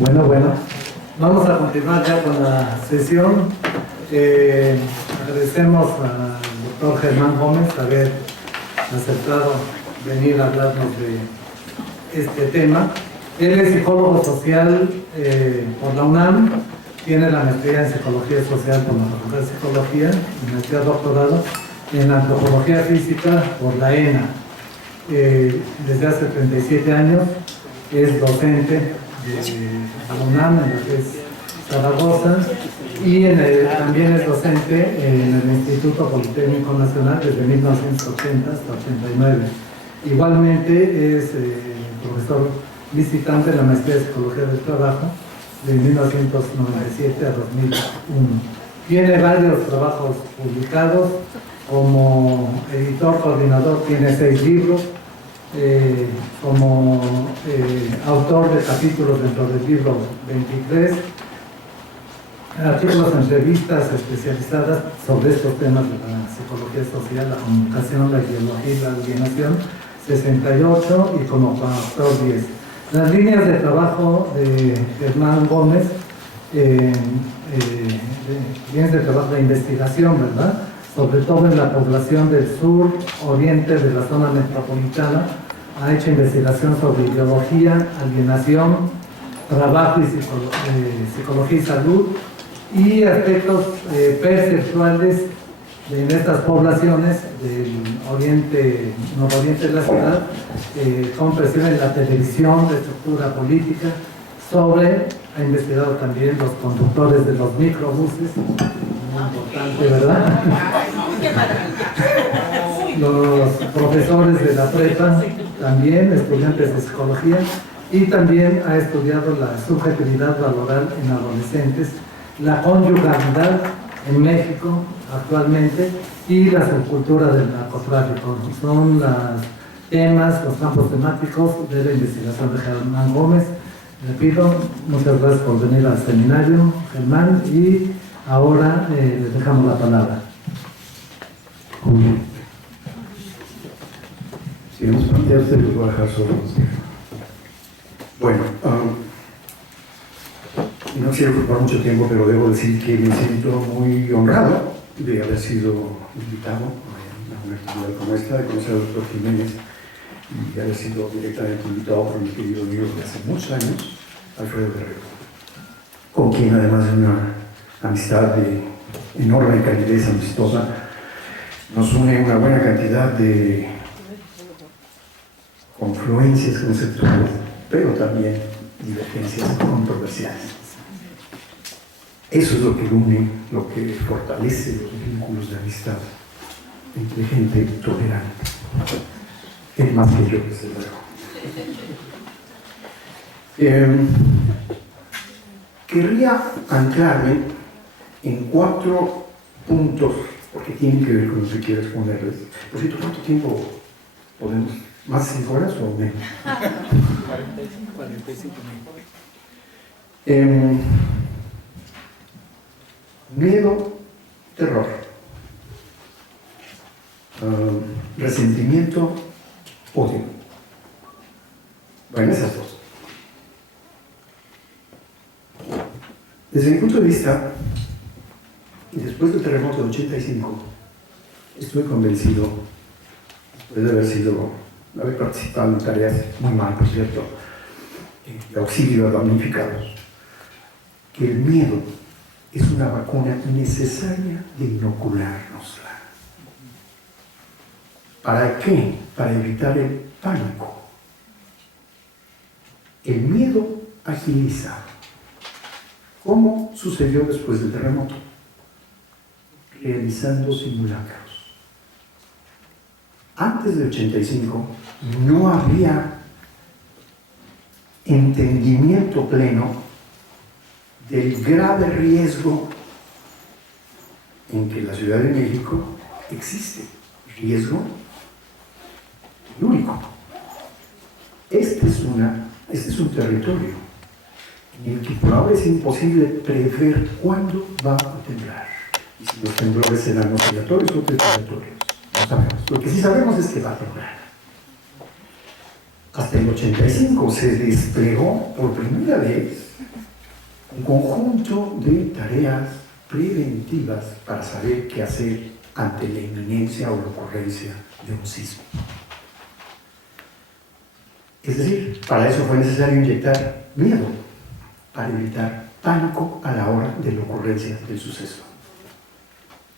Bueno, vamos a continuar ya con la sesión. Agradecemos al doctor Germán Gómez haber aceptado venir a hablarnos de este tema. Él es psicólogo social por la UNAM, tiene la maestría en Psicología Social por la Facultad de Psicología y maestría doctorado en Antropología Física por la ENA. Desde hace 37 años es docente de la UNAM en la que es Zaragoza y también es docente en el Instituto Politécnico Nacional desde 1980 hasta 89. Igualmente es profesor visitante de la maestría de Psicología del Trabajo de 1997 a 2001. Tiene varios trabajos publicados. Como editor coordinador tiene 6 libros. Como autor de capítulos dentro del libro 23, artículos en revistas especializadas sobre estos temas de la psicología social, la comunicación, la ideología y la alienación, 68, y como coautor 10. Las líneas de trabajo de Germán Gómez, líneas de trabajo de investigación, ¿verdad? Sobre todo en la población del sur, oriente de la zona metropolitana, ha hecho investigación sobre ideología, alienación, trabajo y psicología y salud, y aspectos perceptuales en estas poblaciones del oriente, nororiente de la ciudad, cómo perciben la televisión, la estructura política, ha investigado también los conductores de los microbuses, muy importante, ¿verdad? Los profesores de la prepa, también estudiantes de psicología, y también ha estudiado la subjetividad laboral en adolescentes, la conyugalidad en México actualmente y la subcultura del narcotráfico. Son los campos temáticos de la investigación de Germán Gómez. Le pido muchas gracias por venir al seminario, Germán, y ahora les dejamos la palabra. Si nos plantea usted, los voy a dejar solos. Bueno, no quiero ocupar mucho tiempo, pero debo decir que me siento muy honrado de haber sido invitado a una actividad como esta, de conocer al doctor Jiménez y de haber sido directamente invitado por mi querido amigo de hace muchos años, Alfredo Guerrero, con quien además de una amistad de enorme calidez amistosa, nos une una buena cantidad de confluencias conceptuales, pero también divergencias controversiales. Eso es lo que une, lo que fortalece los vínculos de amistad entre gente tolerante. Es más que yo, desde luego. Querría anclarme en 4 puntos, porque tienen que ver con lo que quiero exponerles. Por cierto, ¿cuánto tiempo podemos? ¿Más de 5 horas o menos? 45 miedo, terror, resentimiento, odio. Bueno, esas dos. Desde mi punto de vista, y después del terremoto de 85, estuve convencido, después de haber participado en tareas muy mal, por cierto, de auxilio a damnificados, que el miedo es una vacuna necesaria de inoculárnosla. ¿Para qué? Para evitar el pánico. El miedo agiliza. ¿Cómo sucedió después del terremoto? Realizando simulacros. Antes de 85 no había entendimiento pleno del grave riesgo en que la Ciudad de México existe. Riesgo único. Este es un territorio en el que por ahora es imposible prever cuándo va a temblar. Y si los temblores serán oscilatorios o transitorios. No sabemos. Lo que sí sabemos es que va a temblar. hasta el 85 se desplegó por primera vez un conjunto de tareas preventivas para saber qué hacer ante la inminencia o la ocurrencia de un sismo. Es decir, para eso fue necesario inyectar miedo, para evitar pánico a la hora de la ocurrencia del suceso.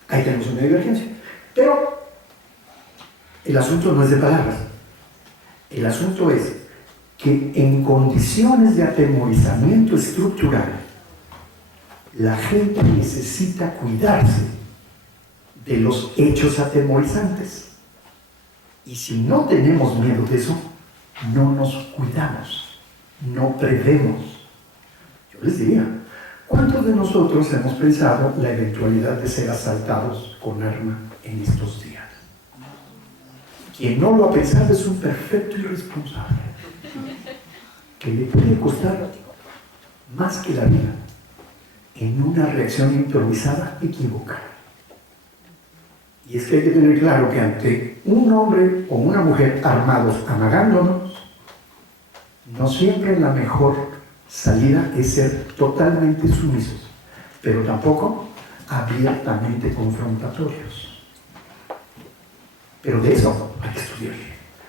Ahí tenemos una divergencia. Pero el asunto no es de palabras. El asunto es que en condiciones de atemorizamiento estructural, la gente necesita cuidarse de los hechos atemorizantes. Y si no tenemos miedo de eso, no nos cuidamos, no prevemos. Yo les diría, ¿cuántos de nosotros hemos pensado la eventualidad de ser asaltados con arma en estos días? Quien no lo ha pensado es un perfecto irresponsable, que le puede costar más que la vida en una reacción improvisada equivocada. Y es que hay que tener claro que ante un hombre o una mujer armados amagándonos, no siempre la mejor salida es ser totalmente sumisos, pero tampoco abiertamente confrontatorios. Pero de eso hay que estudiar.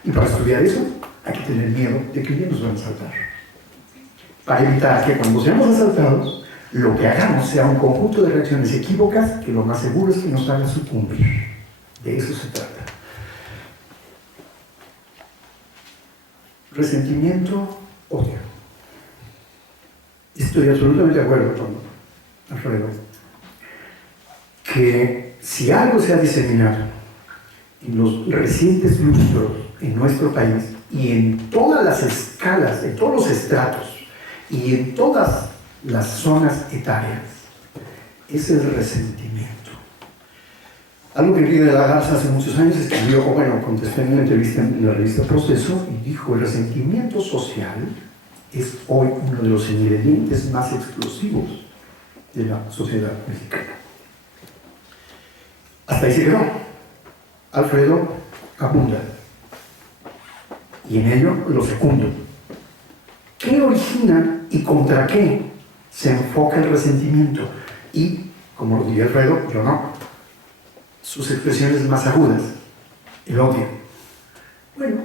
Y para estudiar eso hay que tener miedo de que un día nos van a asaltar. Para evitar que cuando seamos asaltados, lo que hagamos sea un conjunto de reacciones equívocas que lo más seguro es que nos hagan sucumbir. De eso se trata. Resentimiento, odio. Estoy absolutamente de acuerdo con Alfredo que si algo se ha diseminado en los recientes lustros en nuestro país y en todas las escalas, en todos los estratos y en todas las zonas etarias, es el resentimiento. Algo que Enrique de la Garza hace muchos años escribió, o bueno, contestó en una entrevista en la revista Proceso, y dijo: el resentimiento social es hoy uno de los ingredientes más explosivos de la sociedad mexicana. Hasta ahí se quedó. Alfredo abunda, y en ello lo secundo. ¿Qué origina y contra qué se enfoca el resentimiento? Y, como lo diría Alfredo, yo no. Sus expresiones más agudas, el odio. Bueno,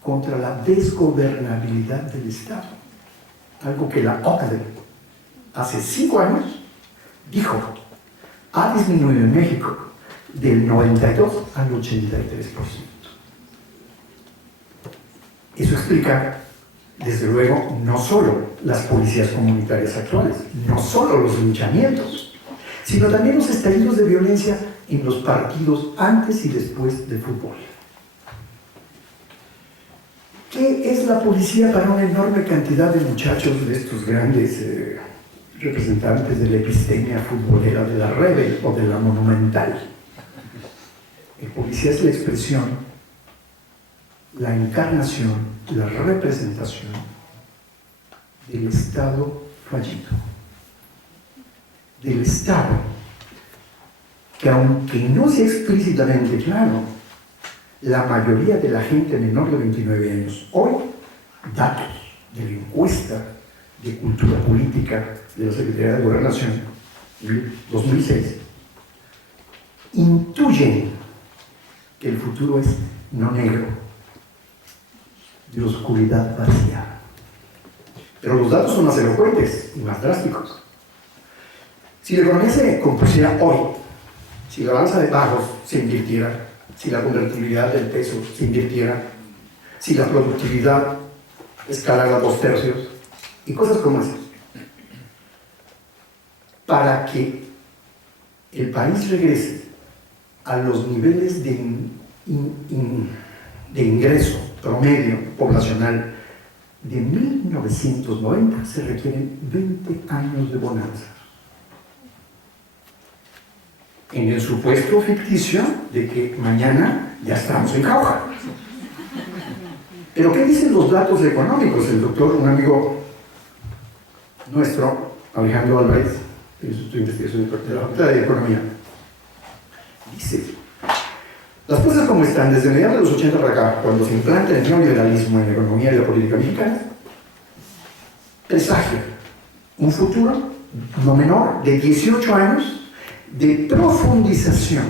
contra la desgobernabilidad del Estado. Algo que la OCDE hace 5 años dijo, ha disminuido en México del 92 al 83%. Eso explica, desde luego, no solo las policías comunitarias actuales, no solo los linchamientos, sino también los estallidos de violencia en los partidos antes y después del fútbol. ¿Qué es la policía para una enorme cantidad de muchachos, de estos grandes representantes de la epistemia futbolera, de la Rebel o de la Monumental? El policía es la expresión, la encarnación, la representación del Estado fallido. Del Estado que, aunque no sea explícitamente claro, la mayoría de la gente menor de 29 años, hoy, datos de la encuesta de cultura política de la Secretaría de Gobernación, 2006, intuyen que el futuro es no negro, de oscuridad vacía. Pero los datos son más elocuentes y más drásticos. Si la economía se compusiera hoy, si la balanza de pagos se invirtiera, si la convertibilidad del peso se invirtiera, si la productividad escalara 2/3 y cosas como esas, para que el país regrese a los niveles de ingreso promedio poblacional de 1990, se requieren 20 años de bonanza. En el supuesto ficticio de que mañana ya estamos en jauja. Pero ¿qué dicen los datos económicos? El doctor, un amigo nuestro, Alejandro Álvarez, de su investigación de la Facultad de Economía, dice: Las cosas como están desde mediados de los 80 para acá, cuando se implanta el neoliberalismo en la economía y la política mexicana, presagia un futuro no menor de 18 años de profundización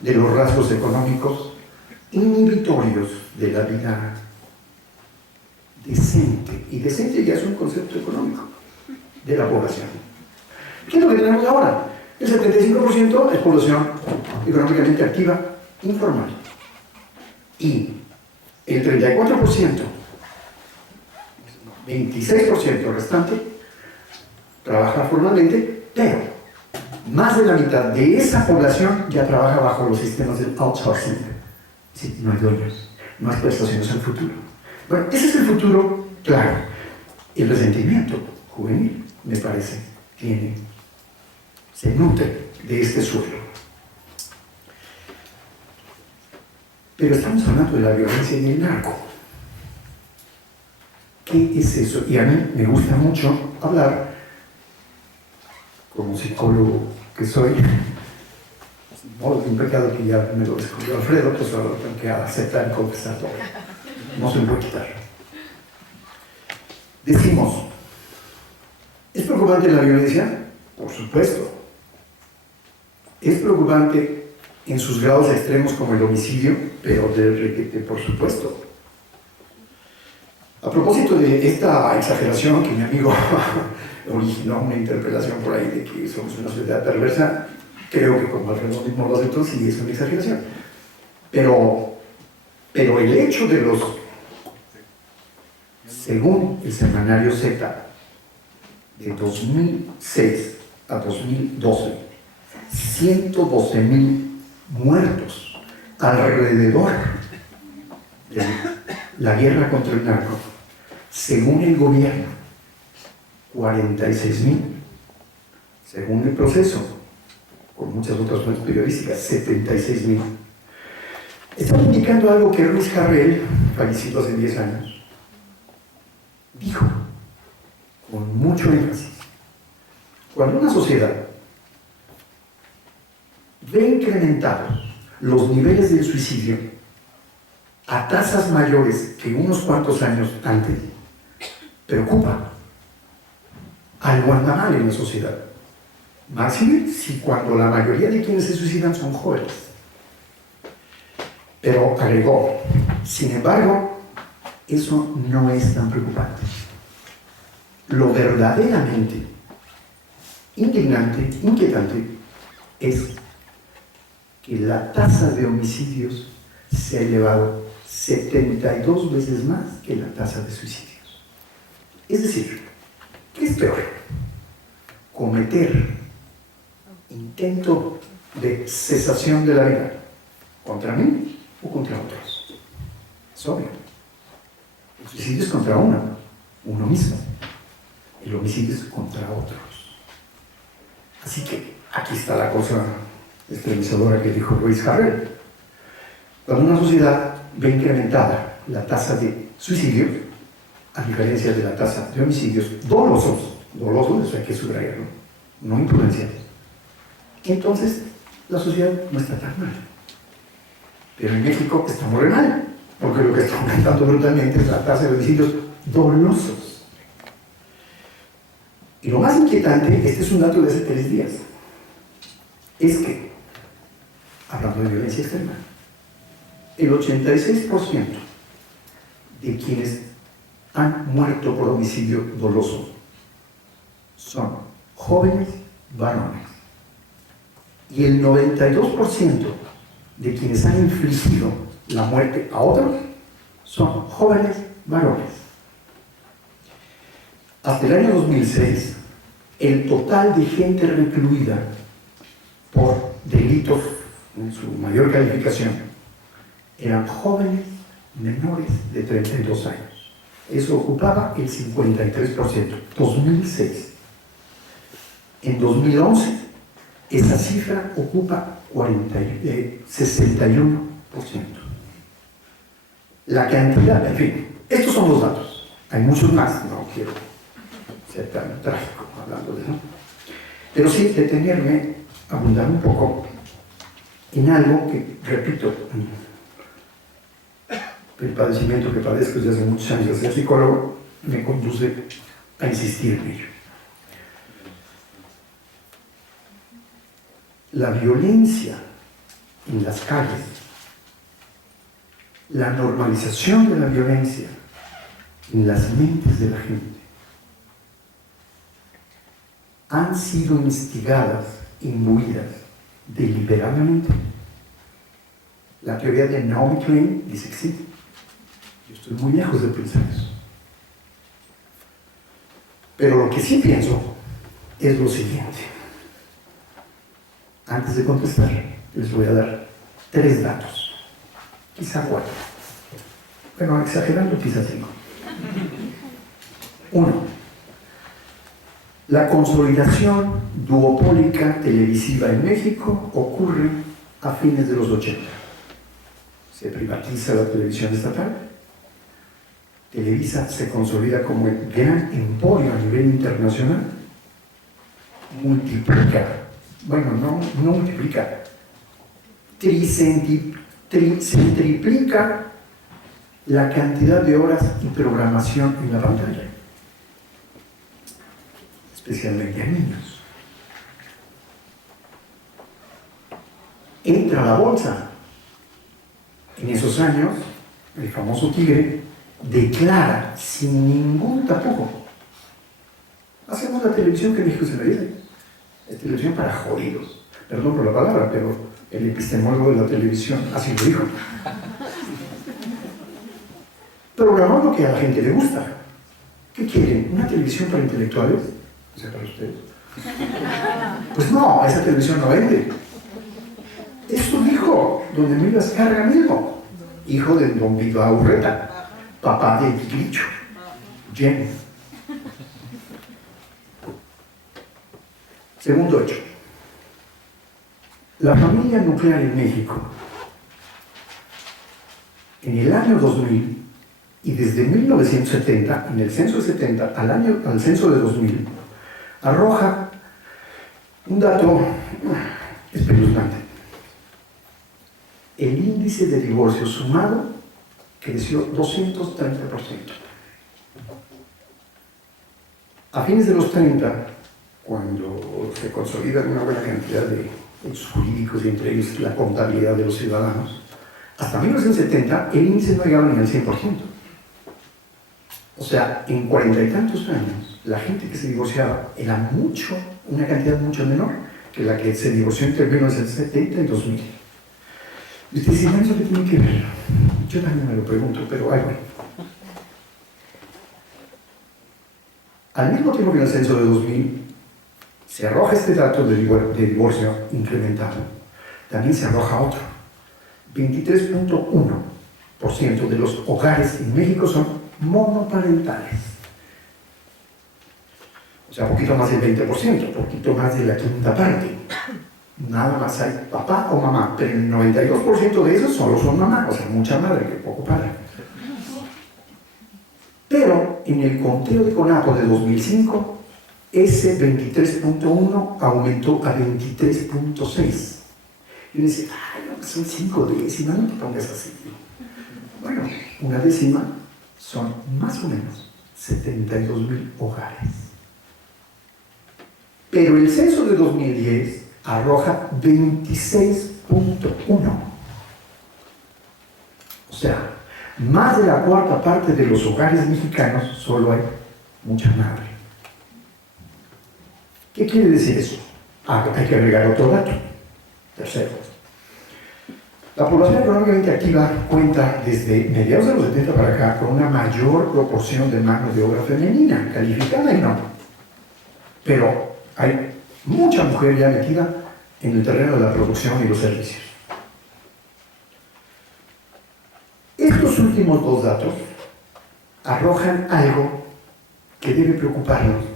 de los rasgos económicos inhibitorios de la vida decente. Y decente ya es un concepto económico de la población. ¿Qué es lo que tenemos ahora? El 75% es población económicamente activa, informal. Y el 34%, 26% restante, trabaja formalmente, pero más de la mitad de esa población ya trabaja bajo los sistemas del outsourcing. Sí, no hay dueños, no hay prestaciones al futuro. Bueno, ese es el futuro, claro. El resentimiento juvenil, me parece, se nutre de este suelo. Pero estamos hablando de la violencia y el narco. ¿Qué es eso? Y a mí me gusta mucho hablar, como psicólogo que soy, modo de un pecado que ya me lo descubrió Alfredo, pues ahora lo tengo que aceptar y confesar todo. No se me puede quitar. Decimos, ¿es preocupante la violencia? Por supuesto. ¿Es preocupante en sus grados extremos como el homicidio? Pero por supuesto. A propósito de esta exageración que mi amigo originó una interpelación por ahí de que somos una sociedad perversa, creo que como Alfredo mismo lo aceptó, sí es una exageración. Pero el hecho de los, según el semanario Z, de 2006 a 2012, 112,000 muertos alrededor de la guerra contra el narco. Según el gobierno, 46,000. Según el proceso, con muchas otras fuentes periodísticas, 76,000. Estaba indicando algo que Ruiz Jarrell, fallecido hace 10 años, dijo con mucho énfasis. Cuando una sociedad ve incrementados los niveles del suicidio a tasas mayores que unos cuantos años antes, preocupa. Algo anda mal en la sociedad. Máxime si cuando la mayoría de quienes se suicidan son jóvenes. Pero agregó, sin embargo, eso no es tan preocupante. Lo verdaderamente indignante, inquietante, es que la tasa de homicidios se ha elevado 72 veces más que la tasa de suicidios. Es decir, ¿qué es peor? Cometer intento de cesación de la vida contra mí o contra otros. Es obvio. El suicidio es contra uno mismo. El homicidio es contra otros. Así que aquí está la cosa estremecedora que dijo Ruiz Jarrell. Cuando una sociedad ve incrementada la tasa de suicidio, a diferencia de la tasa de homicidios dolosos, eso hay que subrayarlo, no imprudenciales, entonces la sociedad no está tan mal. Pero en México estamos re mal, porque lo que está aumentando brutalmente es la tasa de homicidios dolosos. Y lo más inquietante, este es un dato de hace 3 días, es que, hablando de violencia extrema, el 86% de quienes han muerto por homicidio doloso son jóvenes varones. Y el 92% de quienes han infligido la muerte a otros son jóvenes varones. Hasta el año 2006, el total de gente recluida por delitos en su mayor calificación eran jóvenes menores de 32 años. Eso ocupaba el 53%, 2006. En 2011, esa cifra ocupa 61%. La cantidad, en fin, estos son los datos. Hay muchos más, no quiero ser tan trágico hablando de eso. Pero sí detenerme, abundar un poco en algo que, repito, el padecimiento que padezco desde hace muchos años de ser psicólogo me conduce a insistir en ello. La violencia en las calles, la normalización de la violencia en las mentes de la gente, han sido instigadas, imbuidas deliberadamente. La teoría de Naomi Klein dice que sí. Yo estoy muy lejos de pensar eso. Pero lo que sí pienso es lo siguiente. Antes de contestar, les voy a dar 3 datos, quizá 4. Bueno, exagerando, quizá 5. 1. La consolidación duopólica televisiva en México ocurre a fines de los 80. Se privatiza la televisión estatal. Televisa se consolida como el gran emporio a nivel internacional. Multiplica, bueno, no multiplica, se triplica la cantidad de horas y programación en la pantalla, especialmente a niños. Entra a la bolsa. En esos años, el famoso Tigre declara sin ningún tapujo: hacemos la televisión que México se merece. Es televisión para jodidos. Perdón por la palabra, pero el epistemólogo de la televisión así lo dijo. Programó lo que a la gente le gusta. ¿Qué quieren? ¿Una televisión para intelectuales? O sea, para ustedes. Pues no, esa televisión no vende. Eso dijo don Emilio Azcárraga mismo, hijo de don Bilbao Urreta, papá de Tigricho, Jenny. Segundo hecho. La familia nuclear en México, en el año 2000 y desde 1970, en el censo de 70 al censo de 2000, arroja un dato espeluznante. El índice de divorcio sumado creció 230%. A fines de los 30, cuando se consolidan una buena cantidad de hechos jurídicos y entre ellos la contabilidad de los ciudadanos, hasta 1970 el índice no llegaba ni al 100%. O sea, en 40 y tantos años, la gente que se divorciaba era una cantidad mucho menor que la que se divorció entre 1970 y 2000. Y usted dice, ¿eso qué tiene que ver? Yo también me lo pregunto, pero ahí voy. Al mismo tiempo que en el censo de 2000 se arroja este dato de divorcio incrementado, también se arroja otro. 23.1% de los hogares en México son monoparentales. O sea, poquito más del 20%, poquito más de la quinta parte. Nada más hay papá o mamá, pero el 92% de esos solo son mamá, o sea, mucha madre, que poco padre. Pero en el conteo de CONAPO de 2005, ese 23.1 aumentó a 23.6. Y uno dice, ay, no, son 5 décimas, no te pongas así. Bueno, una décima son más o menos 72,000 hogares. Pero el censo de 2010 arroja 26.1. O sea, más de la cuarta parte de los hogares mexicanos solo hay mucha madre. ¿Qué quiere decir eso? Hay que agregar otro dato. Tercero. La población económicamente activa cuenta desde mediados de los 70 para acá con una mayor proporción de mano de obra femenina, calificada y no. Pero hay mucha mujer ya metida en el terreno de la producción y los servicios. Estos últimos 2 datos arrojan algo que debe preocuparnos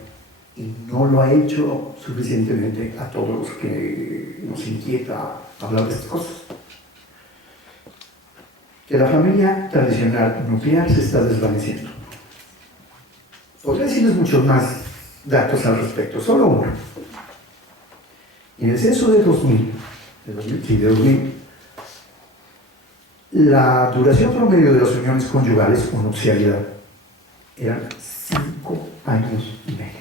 y no lo ha hecho suficientemente a todos los que nos inquieta hablar de estas cosas. Que la familia tradicional nuclear se está desvaneciendo. Podría decirles muchos más datos al respecto, solo uno. En el censo de 2000, La duración promedio de las uniones conyugales o nupcialidad eran 5 años y medio.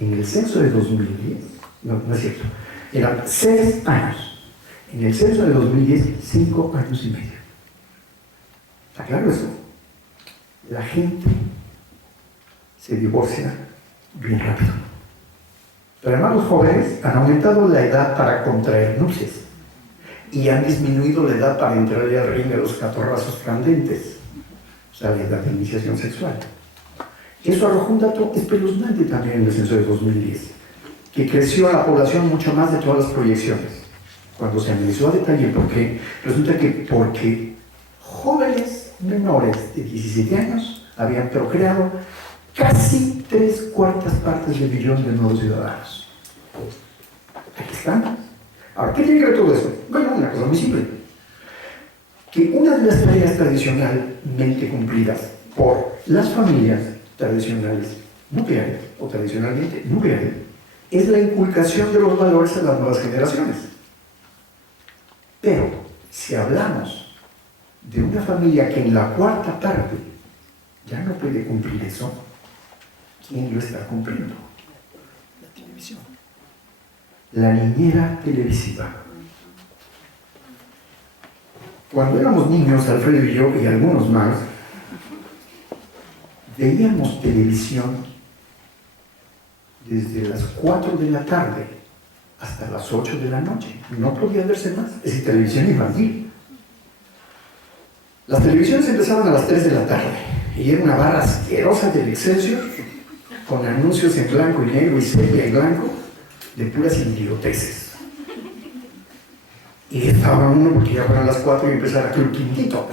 En el censo de 2010, no es cierto, eran 6 años. En el censo de 2010, 5 años y medio. ¿Está claro eso? La gente se divorcia bien rápido. Pero además los jóvenes han aumentado la edad para contraer nupcias y han disminuido la edad para entrarle al ring de los catorrazos candentes, o sea, la edad de iniciación sexual. Eso arrojó un dato espeluznante también en el censo de 2010, que creció a la población mucho más de todas las proyecciones. Cuando se analizó a detalle por qué, resulta que porque jóvenes menores de 17 años habían procreado casi 3/4 partes del millón de nuevos ciudadanos. Aquí están. Ahora, ¿qué tiene que ver todo eso? Bueno, una cosa muy simple. Que una de las tareas tradicionalmente cumplidas por las familias tradicionales nucleares o tradicionalmente nucleares es la inculcación de los valores a las nuevas generaciones. Pero, si hablamos de una familia que en la 4ª parte ya no puede cumplir eso, ¿quién lo está cumpliendo? La televisión. La niñera televisiva. Cuando éramos niños, Alfredo y yo, y algunos más, veíamos televisión desde las 4 de la tarde hasta las 8 de la noche. No podía verse más. Es decir, televisión infantil. Las televisiones empezaban a las 3 de la tarde y era una barra asquerosa del Excelsior con anuncios en blanco y negro y sepia en blanco de puras idioteces. Y estaba uno porque ya fueron las 4 y empezara Club Quintito,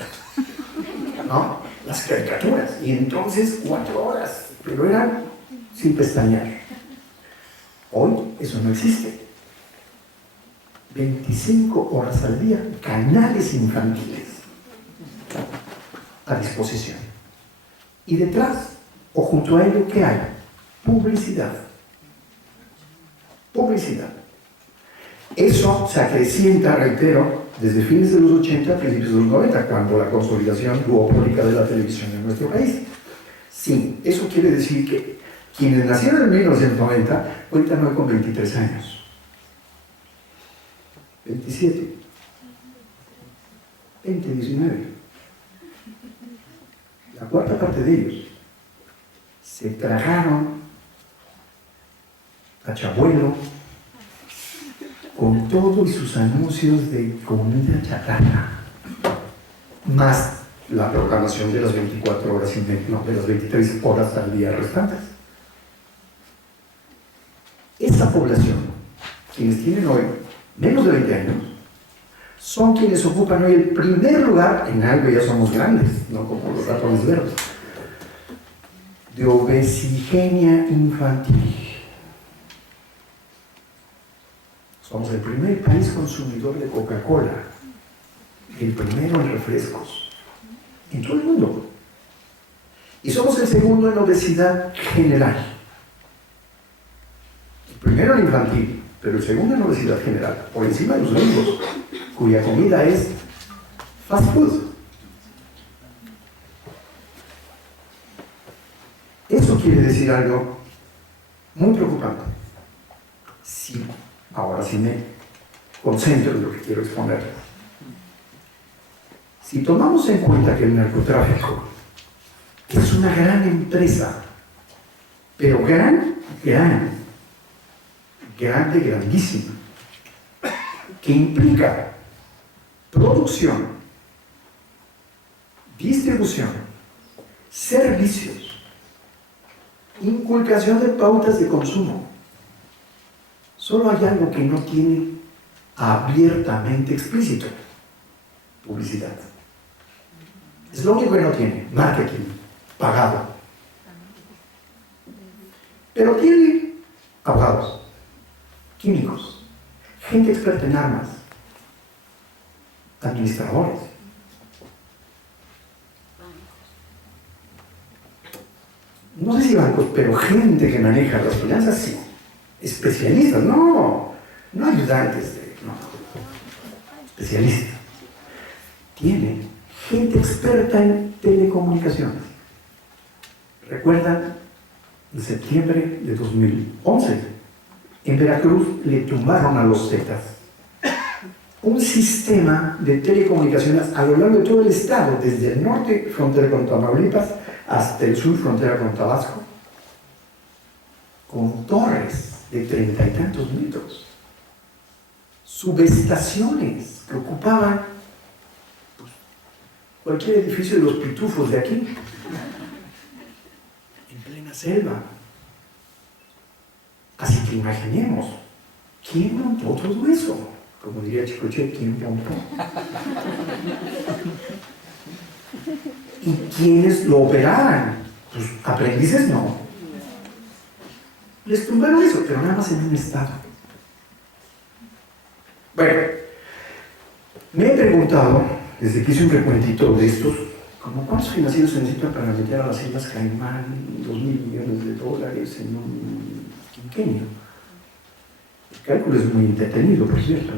¿no? Las caricaturas. Y entonces 4 horas, pero eran sin pestañear. Hoy eso no existe. 25 horas al día, canales infantiles a disposición. Y detrás, o junto a ello, ¿qué hay? Publicidad. Publicidad. Eso se acrecienta, reitero, desde fines de los 80 a principios de los 90, cuando la consolidación duopólica de la televisión en nuestro país. Sí, eso quiere decir que quienes nacieron en 1990 cuentan hoy con 23 años. 27. 20, 19. La 4ª parte de ellos se tragaron a Chabuelo con todos sus anuncios de comida chatarra, más la programación de las 24 horas y media, no, de las 23 horas al día restantes. Esta población, quienes tienen hoy menos de 20 años, son quienes ocupan hoy el primer lugar en algo, ya somos grandes, no como los ratones verdes, de obesigenia infantil. Somos el primer país consumidor de Coca-Cola, el primero en refrescos, en todo el mundo. Y somos el segundo en obesidad general. El primero en infantil, pero el segundo en obesidad general, por encima de los gringos, cuya comida es fast food. Eso quiere decir algo muy preocupante. Sí, ahora sí me concentro en lo que quiero exponer. Si tomamos en cuenta que el narcotráfico es una gran empresa, pero grandísima, que implica producción, distribución, servicios, inculcación de pautas de consumo. Solo hay algo que no tiene abiertamente explícito: publicidad. Es lo único que no tiene, marketing pagado. Pero tiene abogados, químicos, gente experta en armas, administradores. No sé si bancos, pero gente que maneja las finanzas, sí. Especialistas, no ayudantes, no, especialistas. tiene gente experta en telecomunicaciones. ¿Recuerdan? En septiembre de 2011, en Veracruz le tumbaron a los Zetas un sistema de telecomunicaciones a lo largo de todo el estado, desde el norte, frontera con Tamaulipas, hasta el sur, frontera con Tabasco, con torres de 30 y tantos metros, subestaciones que ocupaban pues, cualquier edificio de los pitufos de aquí, en plena selva. Así que imaginemos, ¿quién montó todo eso? Como diría Chicoche, ¿quién montó? ¿Y quiénes lo operaban? Pues aprendices no. Les tumbaron eso, pero nada más en un estado. Bueno, me he preguntado, desde que hice un recuentito de estos, como cuántos financieros se necesitan para meter a las Islas Caimán 2.000 millones de dólares en un quinquenio. El cálculo es muy entretenido, por cierto,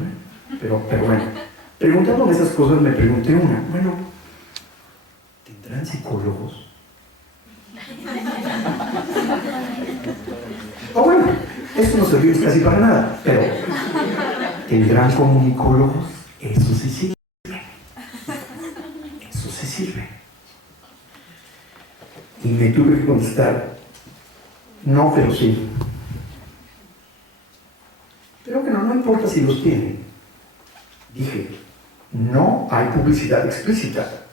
pero bueno, preguntándome esas cosas me pregunté una, bueno, ¿tendrán psicólogos? O bueno, esto no sirve casi para nada, pero ¿tendrán comunicólogos? Eso sí sirve. Eso sí sirve. Y me tuve que contestar, no, pero sí. Pero bueno, no importa si los tienen. Dije, no hay publicidad explícita.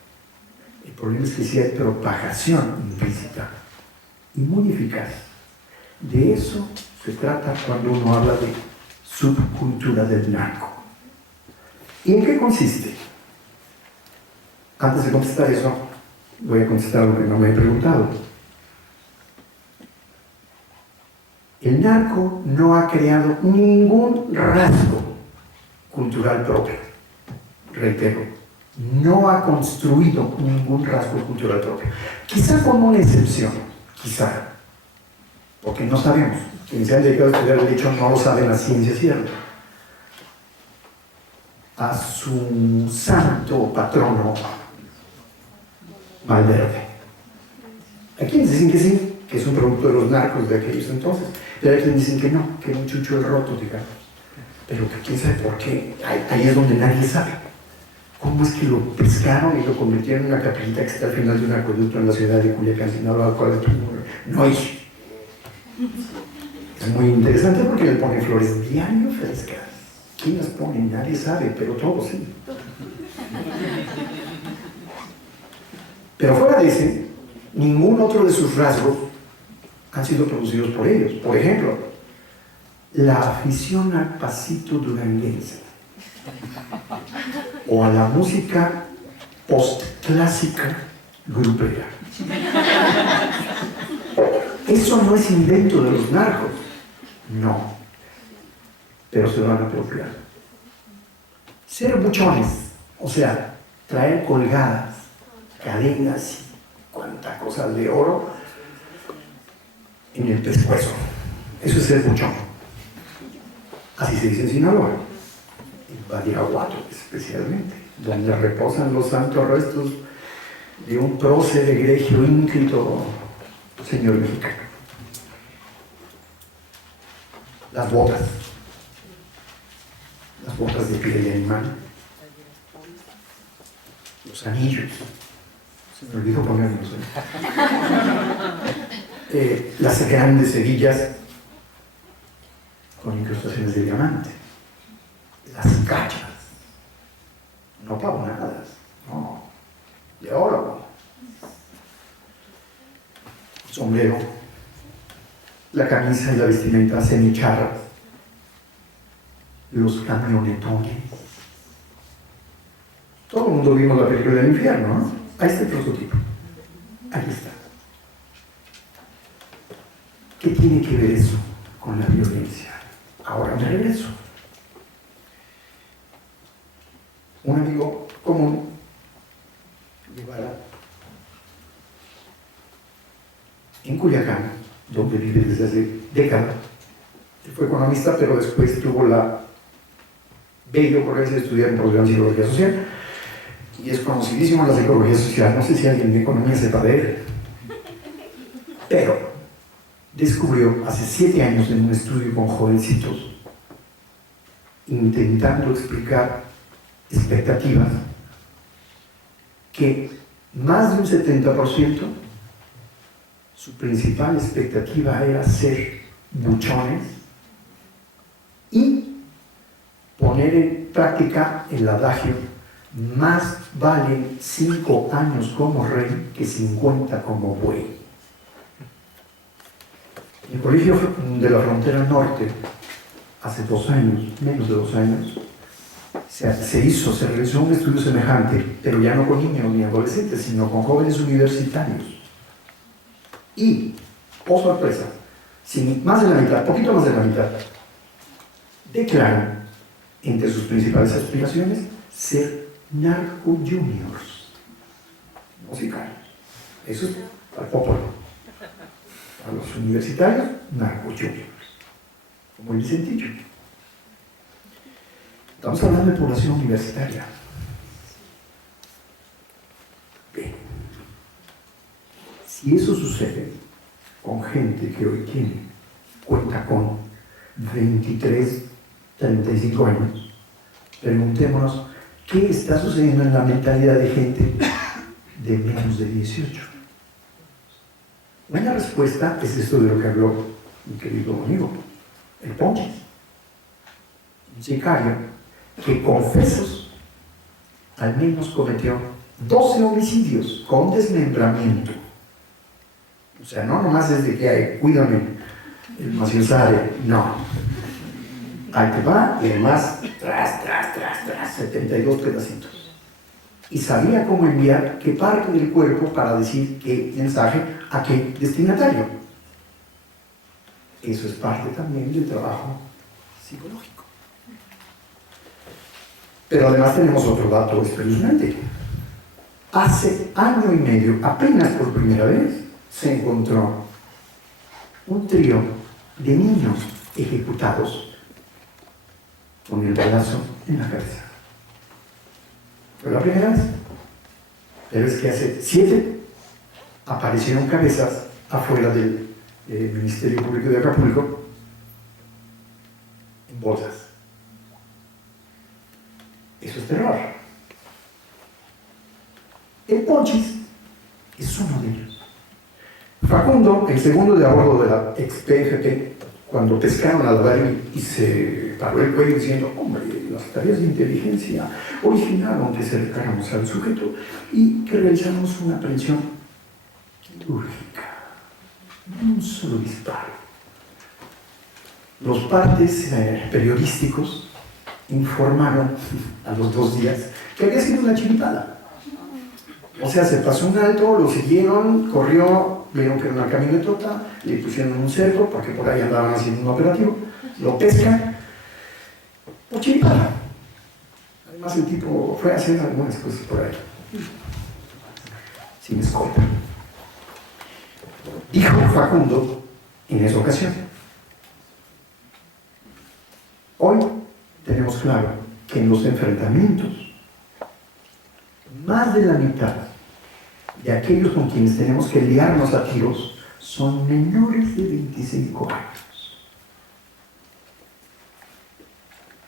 El problema es que sí hay propagación implícita y muy eficaz. De eso se trata cuando uno habla de subcultura del narco. ¿Y en qué consiste? Antes de contestar eso, voy a contestar lo que no me he preguntado. El narco no ha creado ningún rasgo cultural propio. Reitero, no ha construido ningún rasgo cultural propio. Quizá con una excepción, quizá, porque no sabemos. Quienes se han dedicado a estudiar el derecho no lo saben a ciencia cierta. A su santo patrono Valverde. Hay quienes dicen que sí, que es un producto de los narcos de aquellos entonces, pero hay quienes dicen que no, que es un chucho el roto, digamos. Pero que quién sabe por qué, ahí es donde nadie sabe. ¿Cómo es que lo pescaron y lo convirtieron en una capillita que está al final de un acueducto en la ciudad de Culiacán, Sinaloa, al cual no hay? Es muy interesante porque le ponen flores diario frescas. ¿Quién las pone? Nadie sabe, pero todos sí. Pero fuera de ese, ningún otro de sus rasgos han sido producidos por ellos. Por ejemplo, la afición al pasito duranguense o a la música postclásica grupera. Eso no es invento de los narcos, no, pero se lo van a apropiar. Ser buchones, o sea, traer colgadas, cadenas y cuánta cosa de oro en el pescuezo. Eso es ser buchón. Así se dice en Sinaloa, en Badiraguato especialmente, donde reposan los santos restos de un prócer egregio ínclito señor mexicano. Las botas de piel de animal, los anillos, se me olvidó ponerlos, las grandes hebillas con incrustaciones de diamante, las cachas, no pavonadas, no, de oro, sombrero, la camisa y la vestimenta semicharras, los camionetones. Todo el mundo vimos la película del infierno, ¿no? Ahí está el prototipo. Ahí está. ¿Qué tiene que ver eso con la violencia? Ahora me regreso. Un amigo común, Guevara, en Culiacán, donde vive desde hace décadas, fue economista, pero después tuvo la bella ocurrencia de estudiar en posgrado en psicología social, y es conocidísimo en la psicología social, no sé si alguien de economía sepa de él, pero descubrió hace 7 años en un estudio con jovencitos, intentando explicar expectativas, que más de un 70% su principal expectativa era ser buchones y poner en práctica el adagio: más valen 5 años como rey que 50 como buey. El Colegio de la Frontera Norte, hace 2 años, menos de 2 años, se realizó un estudio semejante, pero ya no con niños ni adolescentes, sino con jóvenes universitarios. Y, oh sorpresa, sin más de la mitad, poquito más de la mitad, declaran entre sus principales aspiraciones ser narco juniors, no sicarios. Eso es al popolo. A los universitarios, narco juniors, como el Vicentillo. Estamos hablando de población universitaria. Bien. Si eso sucede con gente que hoy cuenta con 23, 35 años, preguntémonos qué está sucediendo en la mentalidad de gente de menos de 18. Una respuesta es esto de lo que habló mi querido amigo, el Ponches, un sicario que confesos al menos cometió 12 homicidios con desmembramiento. O sea, no nomás es de que hay, cuídame, el maciosare, no. Ahí te va, y además, tras, 72 pedacitos. Y sabía cómo enviar qué parte del cuerpo para decir qué mensaje a qué destinatario. Eso es parte también del trabajo psicológico. Pero además tenemos otro dato espeluznante. Hace 1 año y medio, apenas por primera vez, se encontró un trío de niños ejecutados con el balazo en la cabeza. Fue la primera vez. Pero es que hace 7 aparecieron cabezas afuera del Ministerio Público de Acapulco en bolsas. Eso es terror. El Ponchis es uno de ellos. Facundo, el segundo de a bordo de la ex-PFP, cuando pescaron al Darío y se paró el cuello diciendo: hombre, las tareas de inteligencia originaron que acercáramos al sujeto y que realizamos una aprehensión quirúrgica. Un solo disparo. Los partes periodísticos informaron a los 2 días que había sido una chiripada. O sea, se pasó un alto, lo siguieron, corrió, vieron que era una camionetota, le pusieron un cerco porque por ahí andaban haciendo un operativo, lo pescan por chiripada. Además, el tipo fue a hacer algunas cosas por ahí, sin escolta. Dijo Facundo en esa ocasión: hoy tenemos claro que en los enfrentamientos, más de la mitad de aquellos con quienes tenemos que liarnos a tiros son menores de 25 años.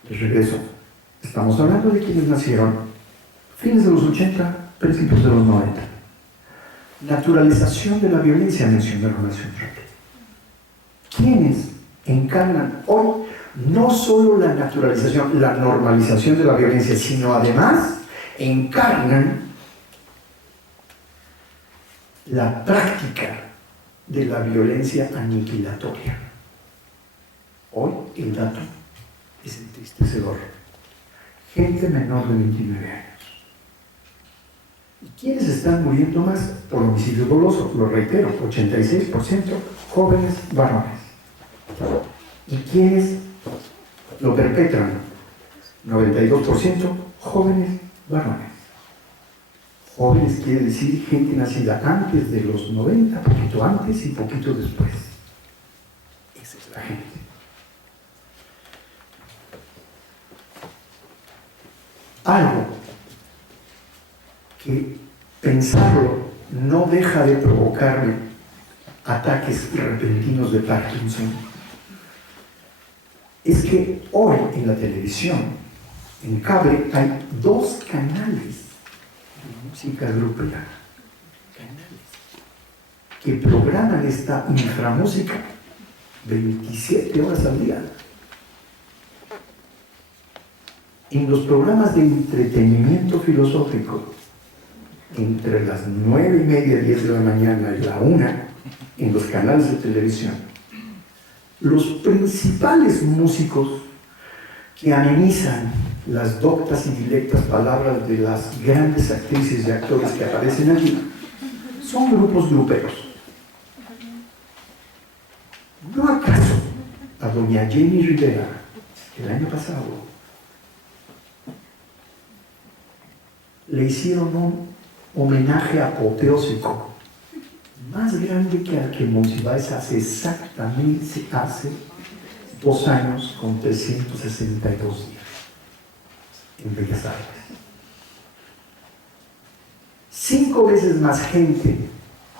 De regreso, estamos hablando de quienes nacieron fines de los 80, principios de los 90. Naturalización de la violencia, mencionaron hace un rato. ¿Quiénes encarnan hoy no solo la naturalización, la normalización de la violencia, sino además encarnan la práctica de la violencia aniquilatoria? Hoy el dato es entristecedor. Gente menor de 29 años. ¿Y quiénes están muriendo más por homicidio doloso? Lo reitero, 86% jóvenes varones. ¿Y quiénes lo perpetran? 92% jóvenes varones. Jóvenes quiere decir gente nacida antes de los 90, poquito antes y poquito después. Esa es la gente. Algo que pensarlo no deja de provocarme ataques repentinos de Parkinson, es que hoy en la televisión, en cable, hay 2 canales de música grupera, que programan esta inframúsica 27 horas al día. En los programas de entretenimiento filosófico, entre las 9:30, 10 de la mañana y la 1, en los canales de televisión, los principales músicos que amenizan las doctas y directas palabras de las grandes actrices y actores que aparecen allí son grupos gruperos. ¿No acaso a doña Jenny Rivera, el año pasado, le hicieron un homenaje apoteósico más grande que al que Monsiváis hace exactamente 2 años con 362 días en Bellas Artes? 5 veces más gente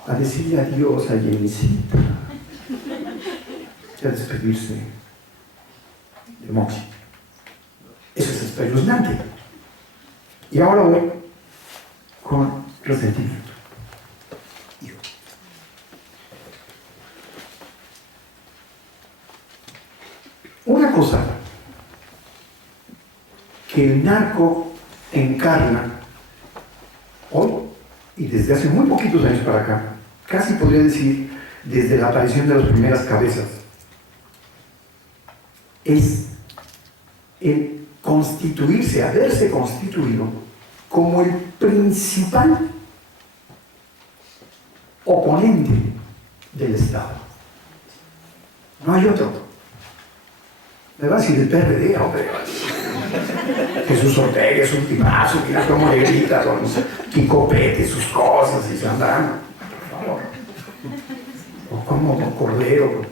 a decirle adiós a Jennycita, a despedirse de Monsi. Eso es espeluznante. Y ahora voy con resentimiento. Una cosa que el narco encarna hoy y desde hace muy poquitos años para acá, casi podría decir desde la aparición de las primeras cabezas, es el constituirse, haberse constituido como el principal oponente del Estado. No hay otro. Me va a decir el PRD, hombre. Jesús Ortega es un tipazo, mira cómo le grita con Quicopete, sus cosas y se andan, por favor. O como con Cordero.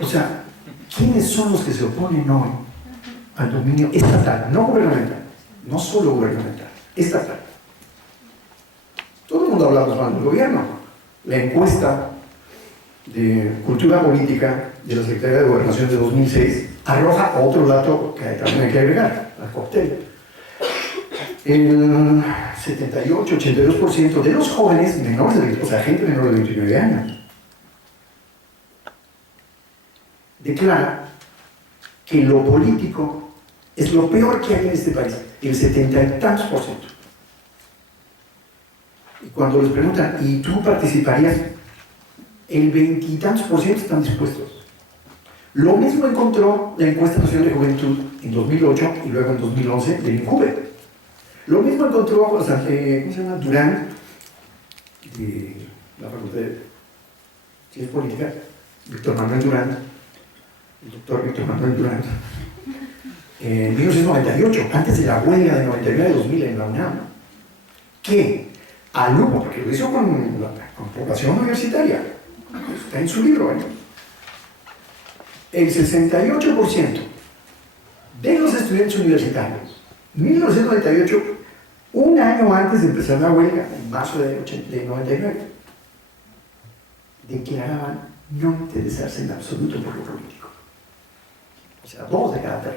O sea, ¿quiénes son los que se oponen hoy al dominio estatal, no gubernamental, no solo gubernamental, estatal? Todo el mundo hablamos mal del gobierno. La encuesta de cultura política de la Secretaría de Gobernación de 2006 arroja otro dato que también hay que agregar al cóctel. El 78-82% de los jóvenes menores de 20, o sea, gente menor de 29 años, declara que lo político es lo peor que hay en este país, el 70 y tantos %. Y cuando les preguntan, ¿y tú participarías? El 20 y tantos % están dispuestos. Lo mismo encontró la encuesta nacional de juventud en 2008 y luego en 2011 del INJUVE. Lo mismo encontró ¿cómo se llama? Durán, de la Facultad de Ciencias Políticas, Víctor Manuel Durán, el doctor Víctor Manuel Durán, en 1998, antes de la huelga de 99-2000 en la UNAM, que alumnos, porque lo hizo con población universitaria, está en su libro, el 68% de los estudiantes universitarios, 1998, un año antes de empezar la huelga, en marzo de 99, declaraban no interesarse en absoluto por lo político. O sea, 2 de cada 3.